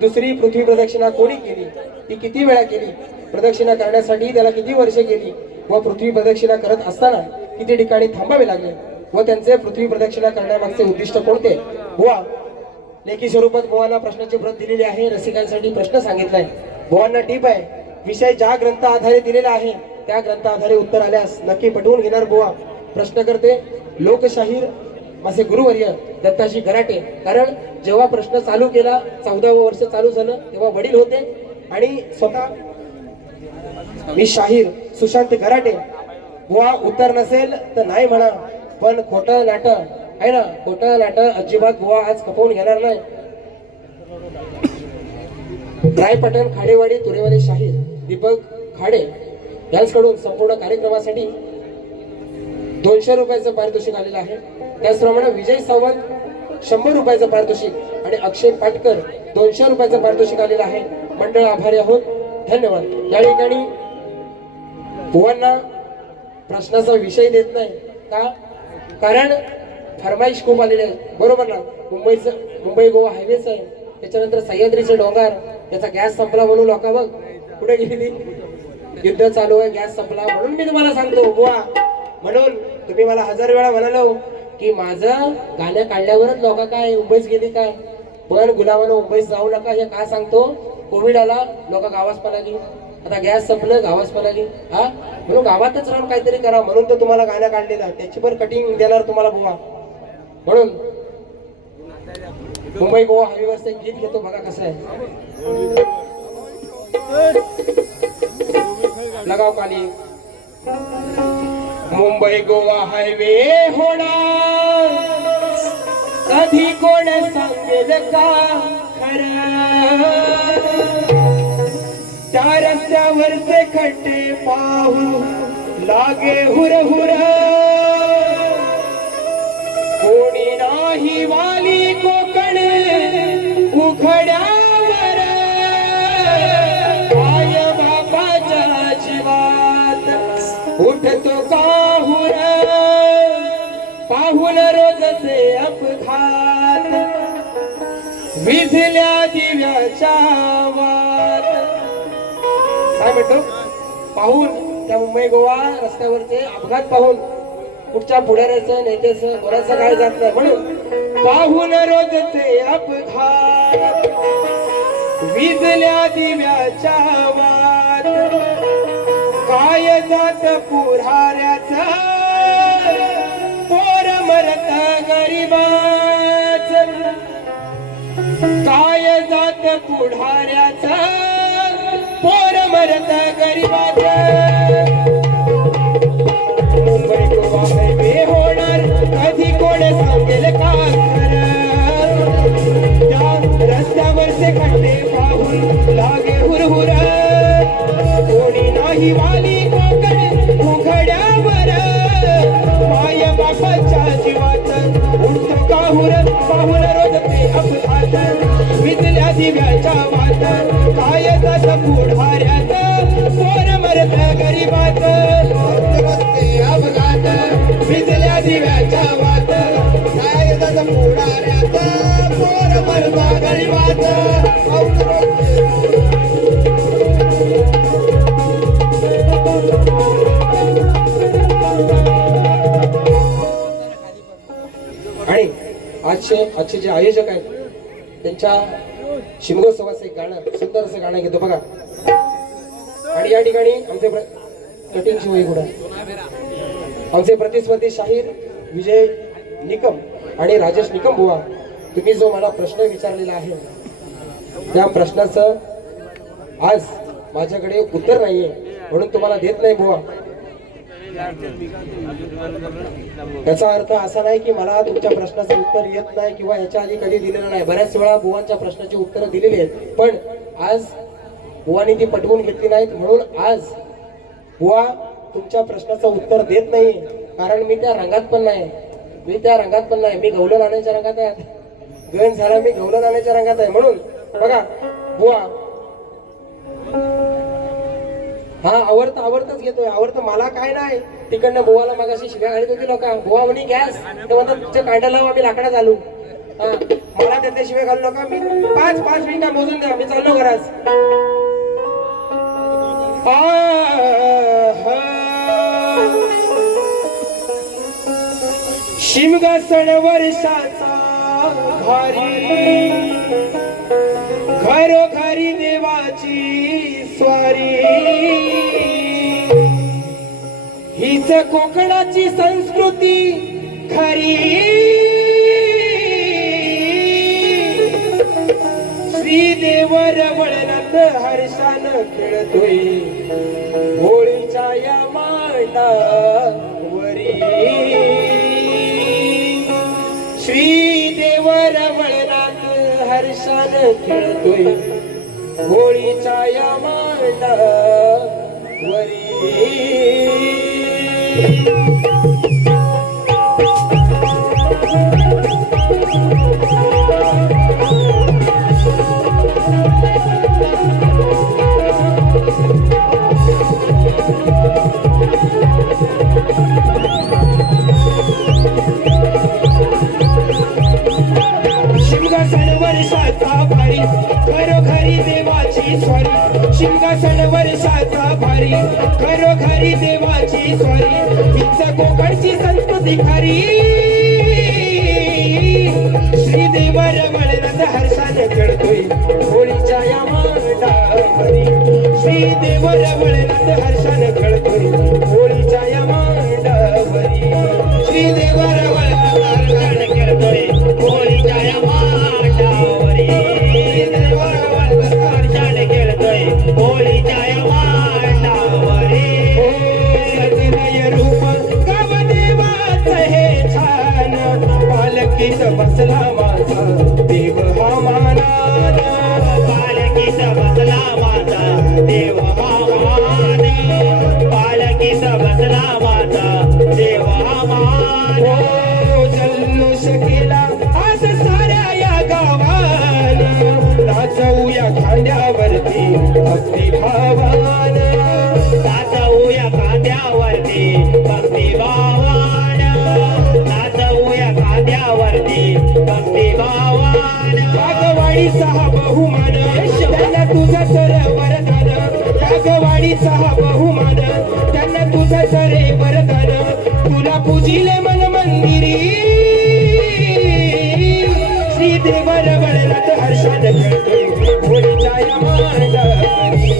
दुसरी पृथ्वी प्रदक्षिणा कोणी केली ती किती वेळा केली प्रदक्षिणा करण्यासाठी त्याला किती वर्षे केली व पृथ्वी प्रदक्षिणा करत असताना किती ठिकाणी थांबावे लागले व त्यांचे पृथ्वी प्रदक्षिणा करण्यामागचे उद्दिष्ट कोणते बुवा लेखी स्वरूपात बुवांना प्रश्नाची प्रत दिलेली आहे रसिकांसाठी प्रश्न सांगितलाय बुवांना टीप आहे विषय ज्या ग्रंथ आधारे दिलेला आहे त्या ग्रंथ आधारे उत्तर आल्यास नक्की पटवून घेणार बुवा प्रश्न करते लोकशाहीर माझे गुरुवर्य दत्ताजी गराटे कारण जेव्हा प्रश्न चालू केला 14वे वर्ष चालू झालं तेव्हा वडील होते आणि स्वतः मी शाहीर सुशांत गराटे बुवा उत्तर नसेल तर नाही म्हणा पण खोटं नाटक आहे ना खोटं नाटक अजिबात बुवा आज खपवून घेणार नाही रायपटण खाडेवाडी तुरेवाडी शाहीर दीपक खाडे यांच्याकडून संपूर्ण कार्यक्रमासाठी 200 रुपयाचं पारितोषिक आलेलं आहे त्याचप्रमाणे विजय सावंत 100 रुपयाचं पारितोषिक आणि अक्षय पाटकर 200 रुपयाचं पारितोषिक आलेलं आहे मंडळ आभारी आहोत धन्यवाद या ठिकाणी बुवांना प्रश्नाचा विषय देत नाही का कारण फरमाईश खूप आलेले आहे बरोबर ना मुंबई गोवा हायवेच आहे त्याच्यानंतर सह्याद्रीचे डोंगर त्याचा गॅस संपला म्हणून लोक बघ कुठे गेली, युद्ध चालू आहे, गॅस संपला म्हणून मी तुम्हाला सांगतो बुवा. म्हणून तुम्ही मला 1000 वेळा म्हणालो की माझं गाणं काढल्यावरच लोक काय मुंबईत गेली काय, पण गुलामानं मुंबईत जाऊ नका हे का सांगतो. कोविड आला, लोक गावास पळाली, आता गॅस संपलं गावास पळाली. हा म्हणून गावातच राहून काहीतरी करा म्हणून तर तुम्हाला गाणं काढलेलं, त्याची पण कटिंग देणार तुम्हाला बुवा. म्हणून मुंबई गोवा हायवेवरचं एक गीत घेतो बघा कसं आहे. लगाव काली. मुंबई गोवा हायवे होणार, कधी कोण सांगेल का खरं, त्या रस्त्यावरचे खड्डे पाहू लागे हुर हुर, कोणी नाही वाली कोकण उघड्यावर, काय बापाच्या जीवात उठतो काहुर, पाहून रोजचे अपघात विझल्या दिव्याच्या वात. काय म्हणतो पाहून त्या मुंबई गोवा रस्त्यावरचे अपघात पाहून कुठच्या पुढाऱ्याचं नेत्याचं कोणाचं काय जात नाही, म्हणून पाहून रोजचे अपघात विजल्या दिव्याच्या वात, काय जात पुढाऱ्याचं पोर मरत गरीबाच, काय जात पुढाऱ्याचं पोर मरत गरीबाच. मुंबई गोवा हायवे होणार, कधी कोण सांगेल का खरं, त्या रस्त्यावरचे खड्डे पाहून लागे हुरहुर, कोणी नाही वाली कोकण उघड्यावर, माय बापाच्या जीवात उठतो काहुर, पाहून रोजचे अपघात विजल्या दिव्याच्या वात, काय जात पुढाऱ्याचं पोर मरत गरीबात, अपघात विजल्या दिव्याच्या वात, काय जात पुढाऱ्याचं पोर मरत गरीबात. आणि आजचे जे आयोजक आहेत त्यांच्या शिमगोत्सवाचं एक गाणं, सुंदर असं गाणं घेतो बघा. आणि या ठिकाणी आमचे कटिंग शिवाय गुण आमचे प्रतिस्पर्धी शाहीर विजय निकम आणि राजेश निकम बुवा, तुम्ही जो मला प्रश्न विचारलेला आहे त्या प्रश्नाचं आज माझ्याकडे उत्तर नाहीये म्हणून तुम्हाला देत नाही बुवा. त्याचा अर्थ असा नाही की मला तुमच्या प्रश्नाचं उत्तर येत नाही किंवा याच्या आधी कधी दिलेलं नाही. बऱ्याच वेळा बुवांच्या प्रश्नाची उत्तरं दिलेली आहेत, पण आज बुवानी ती पटवून घेतली नाहीत म्हणून आज बुवा तुमच्या प्रश्नाचं उत्तर देत नाही. कारण मी त्या रंगात पण नाही, मी गवलं नाण्याच्या रंगात आहे. गण झाला मी गवलं नाण्याच्या रंगात आहे. म्हणून बघा बुवा, हा आवडतच घेतोय, आवडतं मला काय नाही. तिकडनं बुवाला मागाशी शिव्या घालत होती लोक, बुवा म्हणे गॅस, तर म्हणतात तुमच्या कांड्या लावू आम्ही लाकडा चालू. हा मला त्यातले शिव्या घालू नका, मी 5 मिनिटं मोजून द्या, मी चाललो घरात. शिमगा सण वर्षाचा भारी, घरोघरी देवाची स्वारी, हीच कोकणाची संस्कृती खरी. श्रीदेवर वळणात हर्षान खेळतोय होळीच्या या मांडावरी. श्रीदेवर वळणात हर्षान खेळतोय होळीच्या या मांडावरी. शिमगा सण वर्षाचा भारी खरोखरी देवाची स्वारी सिंहासन वर्षाचा भारी खरोखरी देवाची स्वारी हीच कोकणची संस्कृती खरी श्रीदेव रमणनाथ हर्षाने खेळतोय होळीच्या या मांडावरी श्रीदेव रमणनाथ हर्षाने खेळतोय होळीच्या या मांडावरी श्रीदेव रमणनाथ हर्षाने खेळतोय होळीच्या या मांडावरी श्रीदेव रमणनाथ हर्षाने खेळतोय होळीच्या या मांडावरी हो सजनय रूप गावदेवाचं हे छान पालखीत बसला माझा देव हा मानान पालखीत बसला माझा देव हा मान पालखीत बसला माझा देव हा मान हो जल्लोष केला आज साऱ्या या गावान नाचवूया खांद्यावरती भक्ती भावान नाचवूया खांद्यावरती भक्ती भावान नाचवूया खांद्यावरती भक्ती भावान वाघवाडीचा हा बहुमान त्यांना तुझं सर वरदान वाघवाडीचा हा बहुमान त्यांना तुझं सरे वरदान तुला पूजिले मन मंदिरी श्रीदेव रमणनाथ हर्षाने खेळतोय होळीच्या या मांडावरी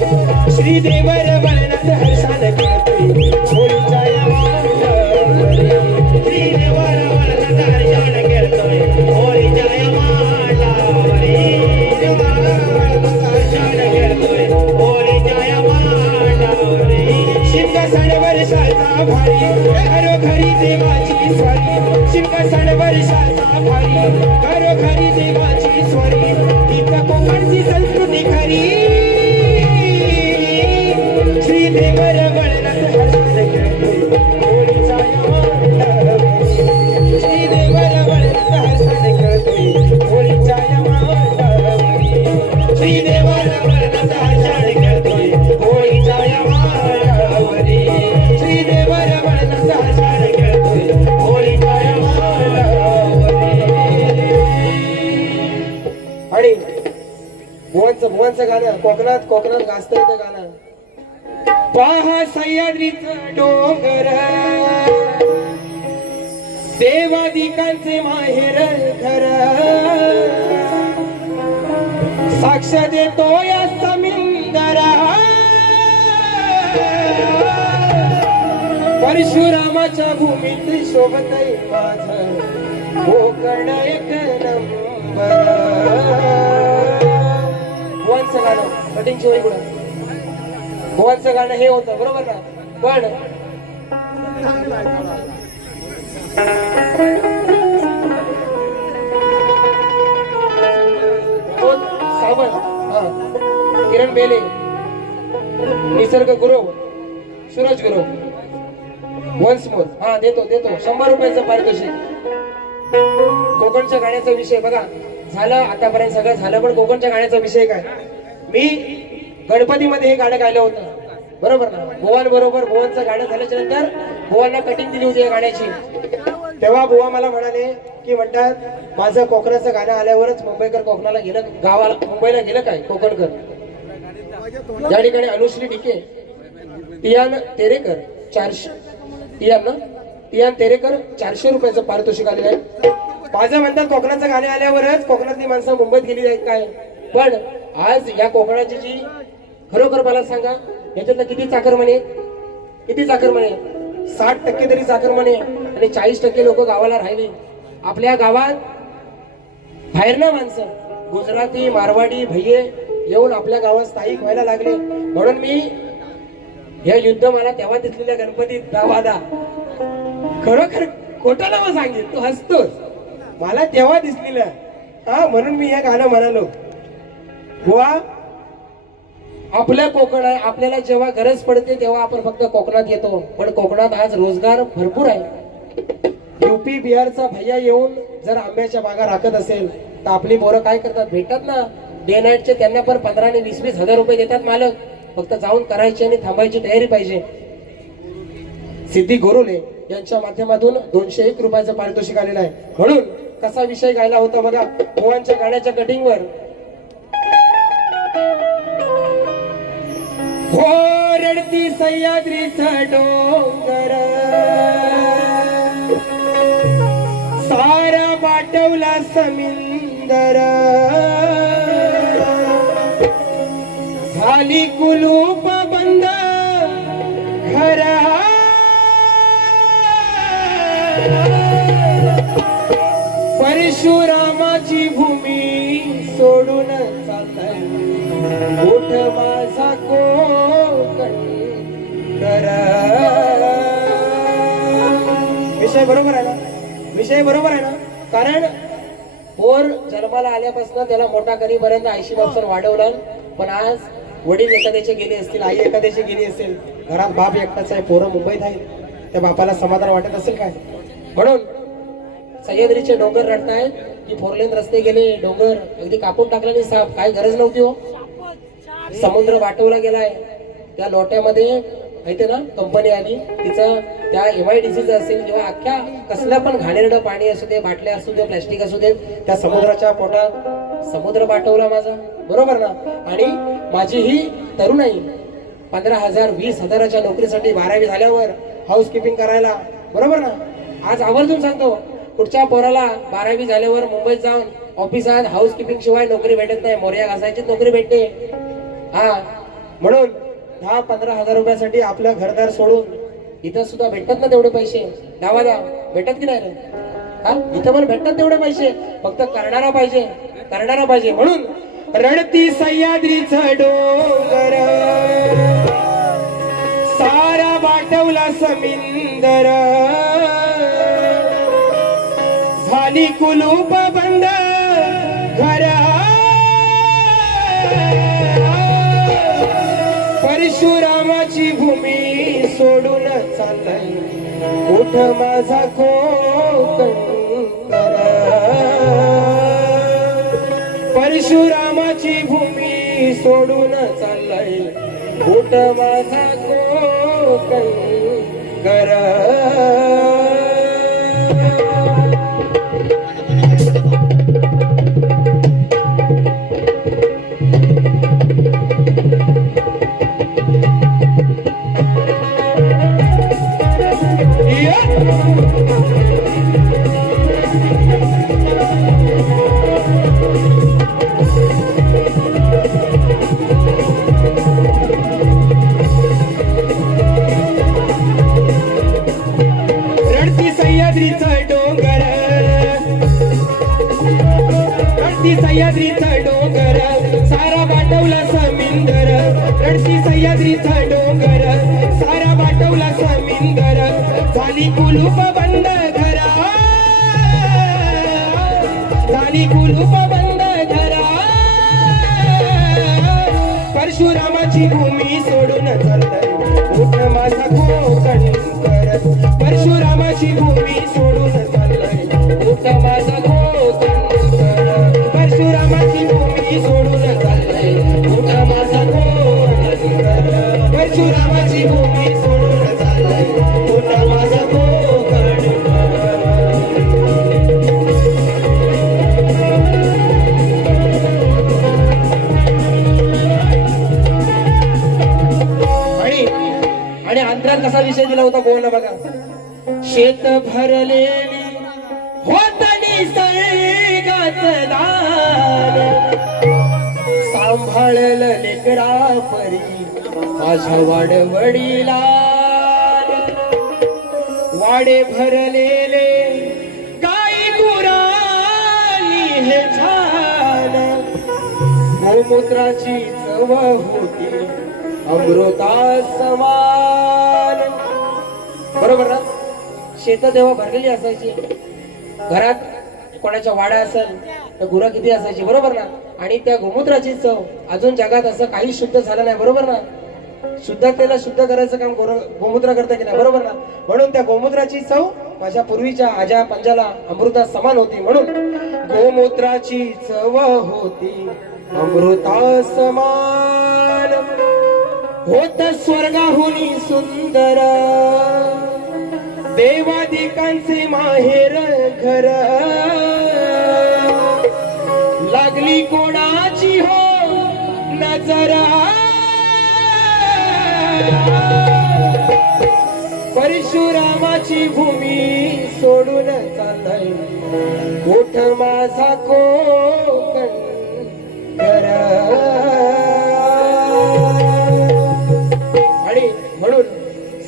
श्रीदेव रमणनाथ हर्षाने खेळतोय होळीच्या या मांडावरी श्रीदेव रमणनाथ हर्षाने खेळतोय होळीच्या या मांडावरी हर्षाने खेळतोय होळीच्या या मांडावरी सिंहासन वर्षाचा भारी खरोखरी देवाची स्वारी सिंहासन वर्षाचा भारी खरोखरी देवाची स्वारी इथं कोकणची संस्कृती खरी श्रीदेव रमणनाथ हर्षाने खेळतोय होळीच्या या मांडावरी श्रीदेव रमणनाथ हर्षाने खेळतोय होळीच्या या मांडावरी श्रीदेव रमणनाथ हर्षाने खेळतोय होळीच्या या मांडावरी श्रीदेव रमणनाथ हर्षाने खेळतोय होळीच्या या मांडावरी आणि भुवनचं गाणं कोकणात गाजतं इथं गाणं पहा सह्याद्रीचं डोंगर देवादिकांचे माहेर घर साक्ष देतो या समिंदरा परशुरामाच्या भूमीत शोभतय माझं कोकण एक नंबर भुवनचं गाणं कटिंग शिवाय कुठं भुवनचं गाणं हे होतं बरोबर ना पण सावंत किरण बेले निसर्ग गुरव सूरज गुरव वन्स मोर हा देतो 100 रुपयाचं पारितोषिक कोकणच्या गाण्याचा विषय बघा झालं आतापर्यंत सगळं झालं पण कोकणच्या गाण्याचा विषय काय मी गणपतीमध्ये हे गाणं गायलं होतं बरोबर ना भुवन बरोबर भुवनचं गाणं झाल्याच्या नंतर भुवनला कटिंग दिली होती या गाण्याची तेव्हा बुवा मला म्हणाले की म्हणतात माझं कोकणाचं गाणं आल्यावरच मुंबईकर कोकणाला गेलं गावाला मुंबईला गेलं काय कोकणकर या ठिकाणी अनुश्री डिके टियान तेरेकर 400 रुपयाचं पारितोषिक आलेलं आहे माझं म्हणतात कोकणाचं गाणे आल्यावरच कोकणातली माणसं मुंबईत गेली आहेत काय पण आज या कोकणाची जी खरोखर मला सांगा याच्यातलं किती चाकरमाने 60% तरी चाकरमाने आणि 40% लोक गावाला राहिले आपल्या गावात बाहेरनं माणसं गुजराती मारवाडी भैये येऊन आपल्या गावात स्थायिक व्हायला लागले म्हणून मी हे युद्ध मला तेव्हा दिसलेल्या गणपतीत दावादा खरोखर खोटं नाव सांगेल तू हसतोस मला तेव्हा दिसलेलं हा म्हणून मी हे गाणं म्हणालो बुवा आपलं कोकण आहे आपल्याला जेव्हा गरज पडते तेव्हा आपण फक्त कोकणात येतो पण कोकणात आज रोजगार भरपूर आहे यूपी बिहारचा भैया येऊन जर आंब्याच्या बागा राखत असेल तर आपली पोरं काय करतात भेटतात ना डे नाईटचे त्यांना पण 15 आणि 20 हजार रुपये देतात मालक फक्त जाऊन करायची आणि थांबायची तयारी पाहिजे सिद्धी गोरुले यांच्या माध्यमातून 201 रुपयाचं पारितोषिक आलेलं आहे म्हणून कसा विषय गायला होता बघा भुवांच्या गाण्याच्या कटिंगवर. हो रडती सह्याद्रीचा डोंगर सारा पाठवला समिंदर झाली कुलूप बंद खरा परशुरामाची भूमी सोडून चाललाय उठ माझा कोकण करा. विषय बरोबर आहे ना, विषय बरोबर आहे ना. कारण पोर जन्माला आल्यापासून त्याला मोठा करीपर्यंत 80 वर्ष वाढवलं, पण आज वडील एखाद्याचे गेले असतील, आई एखाद्याची गेली असेल, घरात बाप एकटाच आहे, पोरं मुंबईत आहे, त्या बापाला समाधान वाटत असेल काय. म्हणून सह्याद्रीचे डोंगर रडतायत की 4 लेन रस्ते गेले, डोंगर अगदी कापून टाकल्याने साफ, काय गरज नव्हती हो. समुद्र वाटवला गेलाय, त्या लोट्यामध्ये माहिती ना कंपनी आली, तिचं त्या MIDCचं असेल किंवा अख्ख्या कसलं पण घाणेरडं पाणी असू दे, बाटल्या असू दे, प्लॅस्टिक असू दे, त्या समुद्राच्या पोटात समुद्र पाठवला माझा, बरोबर ना. आणि माझी ही तरुणाई 15,000 20,000च्या नोकरीसाठी 12वी झाल्यावर हाऊस कीपिंग करायला, बरोबर ना. आज आवर्जून सांगतो, पुढच्या पोराला 12वी झाल्यावर मुंबईत जाऊन ऑफिसात हाऊस कीपिंग शिवाय नोकरी भेटत नाही, मोर्या घासायची नोकरी भेटते. हा म्हणून 10-15 हजार रुपयासाठी आपलं घरदार सोडून इथं सुद्धा भेटतात ना तेवढे पैसे, गावाला भेटत की नाही रे. हा इथं पण भेटतात तेवढे पैसे, फक्त करणारा पाहिजे, करणारा पाहिजे. म्हणून रडती सह्याद्रीचा डोंगर सारा वाटवला समिंदर झाली कुलूप बंद घरा परशुरामाची भूमी सोडून चाललाय उठ माझा कोकण करा. परशुरामाची भूमी सोडून चाललाय उठ माझा कोकण करा. सह्याद्रीचा डोंगर सारा वाटवला समिंदर रडती सह्याद्रीचा डोंगर सारा वाटवला समिंदर झाली कुलूप बंद घरा झाली कुलूप बंद घरा परशुरामाची भूमी सोडून चाललाय उठ माझा कोकण कर. परशुरामाची भूमी सोडून चाललाय उठ माझा कोकण कर. परशुरामाची भूमी सोडून चाललाय उठ माझा कोकण कर. परशुरामाची भूमी सोडून चाललाय उठ माझा कोकण कर. आणि अंतरात कसा विषय दिला होता कोण बघा. शेत भरलेली होतनी सैगाचं दान सांभाळल लेकरा परी माझ्या वाडवडीला वाडे भरलेले गाई गुरांनी हे छान गोमूत्राची चव होती अमृता समान. बरोबर ना. शेत जेव्हा भरलेली असायची घरात कोणाच्या वाडा असेल तर गुरं किती असायची बरोबर ना. आणि त्या गोमूत्राची चव अजून जगात असं काही शुद्ध झालं नाही बरोबर ना. शुद्धतेला शुद्ध करायचं काम गोमूत्र करतं की नाही बरोबर ना. म्हणून त्या गोमूत्राची चव माझ्या पूर्वीच्या आजा पंजाला अमृता समान होती. म्हणून गोमूत्राची चव होती अमृता समान होत स्वर्गाहुनी सुंदर देवादिकांचे माहेर घर लागली कोणाची हो नजरा परशुरामाची भूमी सोडून चाललाय ओठ माझा कोकण आणि म्हणून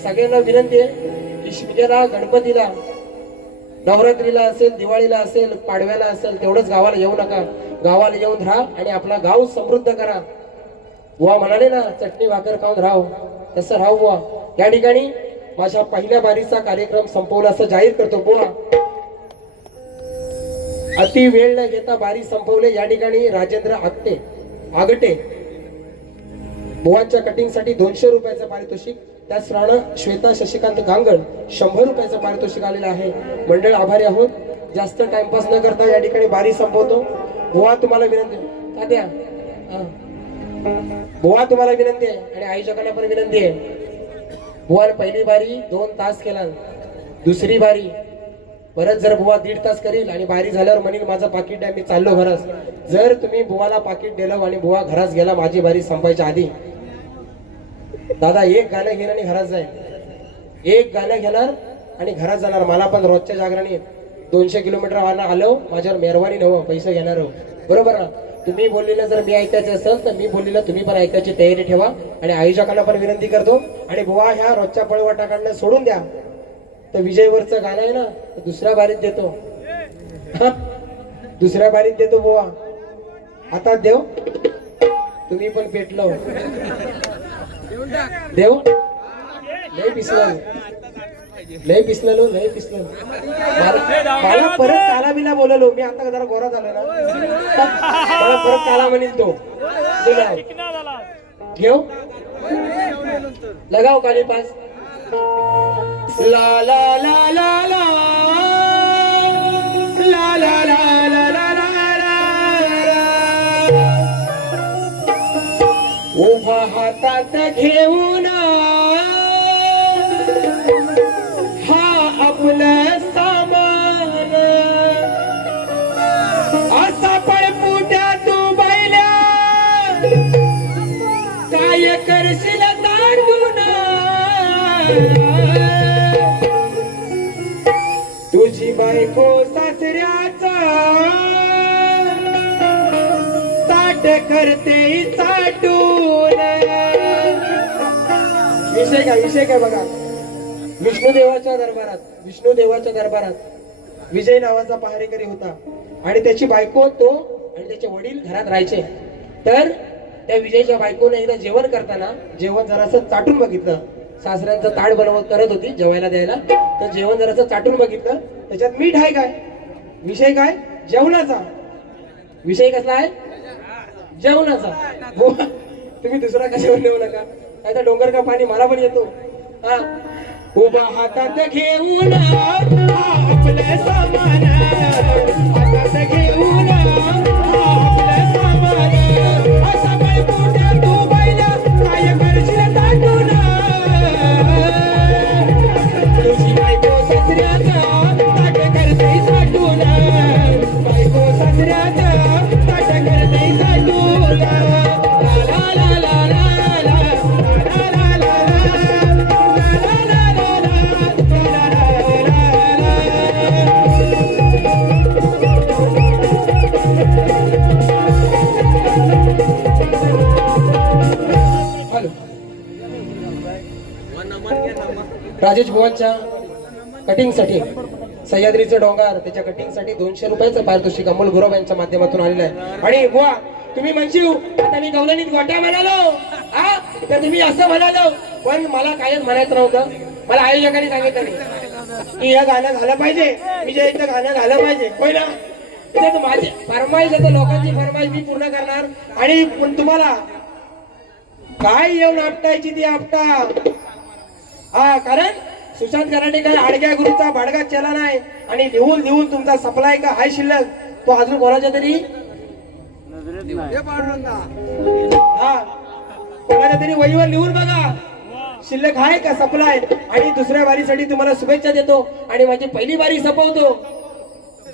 सगळ्यांना विनंती आहे की शिवजेला गणपतीला नवरात्रीला असेल दिवाळीला असेल पाडव्याला असेल तेवढंच गावाला येऊ नका गावाला येऊन राहा आणि आपला गाव समृद्ध करा बुवा म्हणाले ना चटणी भाकर खाऊन राहू तसं राहू बुवा या ठिकाणी माझ्या पहिल्या बारीचा कार्यक्रम संपवला असं जाहीर करतो बुवा अति वेळ न घेता बारी संपवले या ठिकाणी राजेंद्र आगटे बुवांच्या कटिंग साठी 200 रुपयाचं पारितोषिक त्याच राणा श्वेता शशिकांत गांगण 100 रुपयाचं पारितोषिक आलेलं आहे मंडळ आभारी आहोत जास्त टाइमपास न करता या ठिकाणी बारी संपवतो बुवा तुम्हाला विनंती तात्या बुवा तुम्हाला विनंती आहे आणि आयोजकांना पण विनंती आहे बुवा पहिली बारी 2 तास केला दुसरी बारी परत जर बुवा 1.5 तास करील आणि बारी झाल्यावर म्हणेल माझं पाकिट आहे मी चाललो घरास जर तुम्ही बुवाला पाकिट दिलं आणि बुवा घरास गेला माझी बारी संपायच्या आधी दादा एक गाणं घेणार आणि घरात जाईल एक गाणं घेणार आणि घरात जाणार मला पण रोजच्या जागरणी 200 किलोमीटर आलो माझ्यावर मेहरबानी नव्ह पैसे घेणार बरोबर ना तुम्ही बोललेलं जर मी ऐकायचं असेल तर मी बोललेलं तुम्ही पण ऐकायची तयारी ठेवा आणि आयोजकांना पण विनंती करतो आणि बुवा ह्या रोजच्या पळवाटाकडनं सोडून द्या तर विजयवरचं गाणं आहे ना दुसऱ्या बारीत देतो दुसऱ्या बारीत देतो बुवा आता देव तुम्ही पण पेटलो देव लय पिसलं लय पिसलेलो लय पिसलो मला परत काला बिला बोललो मी आता जरा गोरा झालो ना मला परत काला म्हणील तो घेऊ लगाव काली पास ला ला ला ला ला ला ला ला ला उभा हातात घेऊन हा आपलं सामान असा पळपुट्या तू बैल्या काय करशील ताटून तुझी बायको सासऱ्याचा ताट करते चाटून विषय काय बघा विष्णुदेवाच्या दरबारात विजय नावाचा पहारेकरी होता आणि त्याची बायको तो आणि त्याचे वडील घरात राहायचे तर त्या विजयच्या बायकोने एकदा जेवण करताना जेवण जरासं चाटून बघितलं सासऱ्यांचं ताट बनवत करत होती जेवायला द्यायला तर जेवण जरासं चाटून बघितलं त्याच्यात मीठ आहे काय विषय काय जेवणाचा विषय कसला आहे जेवणाचा तुम्ही दुसरा कशावर नेऊ नका काय तर डोंगर का पाणी मला पण येतो हा उभा हातात घेऊन आपलं सामान हातात घेऊन आपलं सामान असा पळपुट्या तू बैला काय करशील ताटून तुझी बायको सासऱ्याचा ताट करते साटून बायको सासऱ्याचा ताट करते साटून ला ला ला ला राजेश बुवांच्या कटिंग साठी सह्याद्रीचं डोंगर त्याच्या कटिंग साठी 200 रुपयाचं पारितोषिक अमोल गुरव यांच्या माध्यमातून आलेलं आहे आणि बुवा तुम्ही म्हणशील आता मी गवलनीत गोट्या म्हणालो हा तर तुम्ही असं म्हणालो पण मला कायच म्हणायचं नव्हतं मला आयोजकांनी सांगितलं नाही की हे गाणं झालं पाहिजे विजयचं गाणं झालं पाहिजे होय ना त्याच्यात माझी फरमाईश आहे लोकांची फरमाईश मी पूर्ण करणार आणि तुम्हाला काय येऊन आपटायची ती आपटा हा कारण सुशांत कराटेकर आडग्या गुरुचा भाडगा चला नाही आणि लिहून लिहून तुमचा सप्लाय का हाय शिल्लक तो अजून कोणाच्या तरी हा कोणाच्या तरी वहीवर लिहून बघा शिल्लक आहे का सप्लाय आणि दुसऱ्या वारीसाठी तुम्हाला शुभेच्छा देतो आणि माझी पहिली वारी संपवतो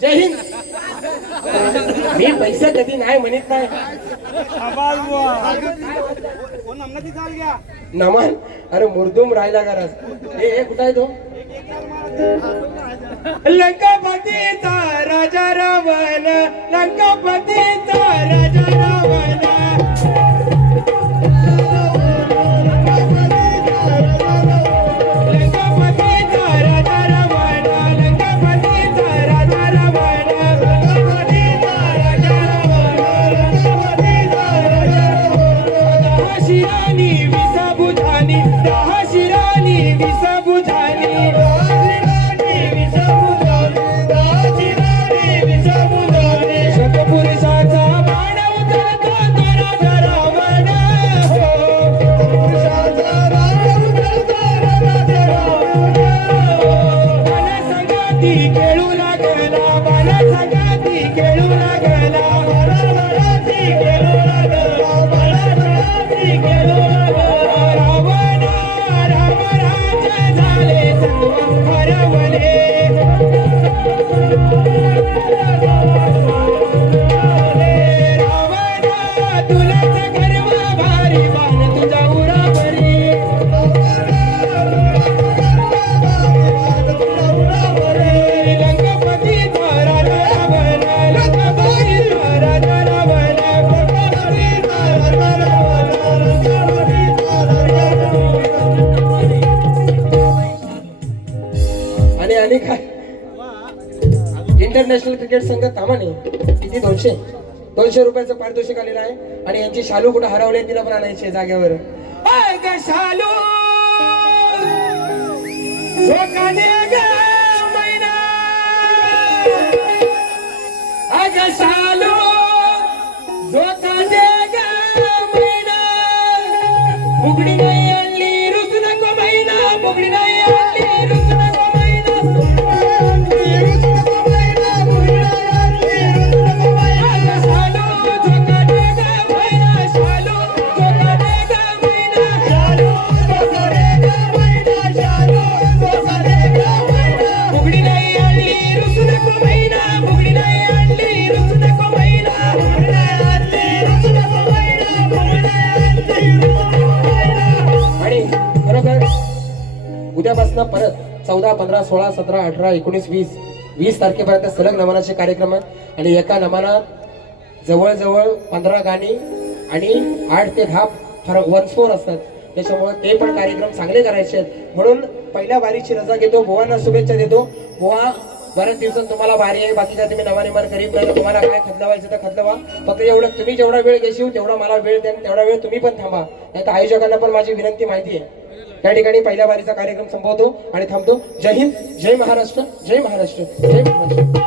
जय हिंद मी पैसे कधी नाही म्हणत नाही. नमन अरे मुर्दूम राहिला घरात. हे कुठं आहे तो? लंकापतीचा राजा रावण, लंकापतीचा राजा रावण. इंटरनॅशनल क्रिकेट संघ तामाने किती 200 रुपयाचं पारितोषिक आलेलं आहे. आणि यांची शालू कुठं हरवले तिला पण आणायची जागेवर. शालू शालू बुगडी नाही आणली रुच नको महिना, बुगडी नाही आणली रुच नको उद्यापासून परत 14, 15, 16, 17, 18, 19, 20 तारखेपर्यंत सलग नमनाचे कार्यक्रम आहेत. आणि एका नमनात जवळजवळ 15 गाणी आणि 8 ते 10 वनस्फोर असतात. त्याच्यामुळे ते पण कार्यक्रम चांगले करायचे आहेत. म्हणून पहिल्या वारीची रजा घेतो. बुवांना शुभेच्छा देतो. बुवा बऱ्याच दिवसात तुम्हाला वारी आहे. बाकी काय तुम्ही नवा करीत नाही. तुम्हाला काय खदलवायचं तर खदलवा. फक्त एवढं तुम्ही जेवढा वेळ घेशील तेवढा मला वेळ द्या. तेवढा वेळ तुम्ही पण थांबा. नाही तर आयोजकांना पण माझी विनंती माहिती आहे. त्या ठिकाणी पहिल्या वारीचा कार्यक्रम संपवतो आणि थांबतो. जय हिंद, जय महाराष्ट्र, जय महाराष्ट्र, जय महाराष्ट्र.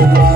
रे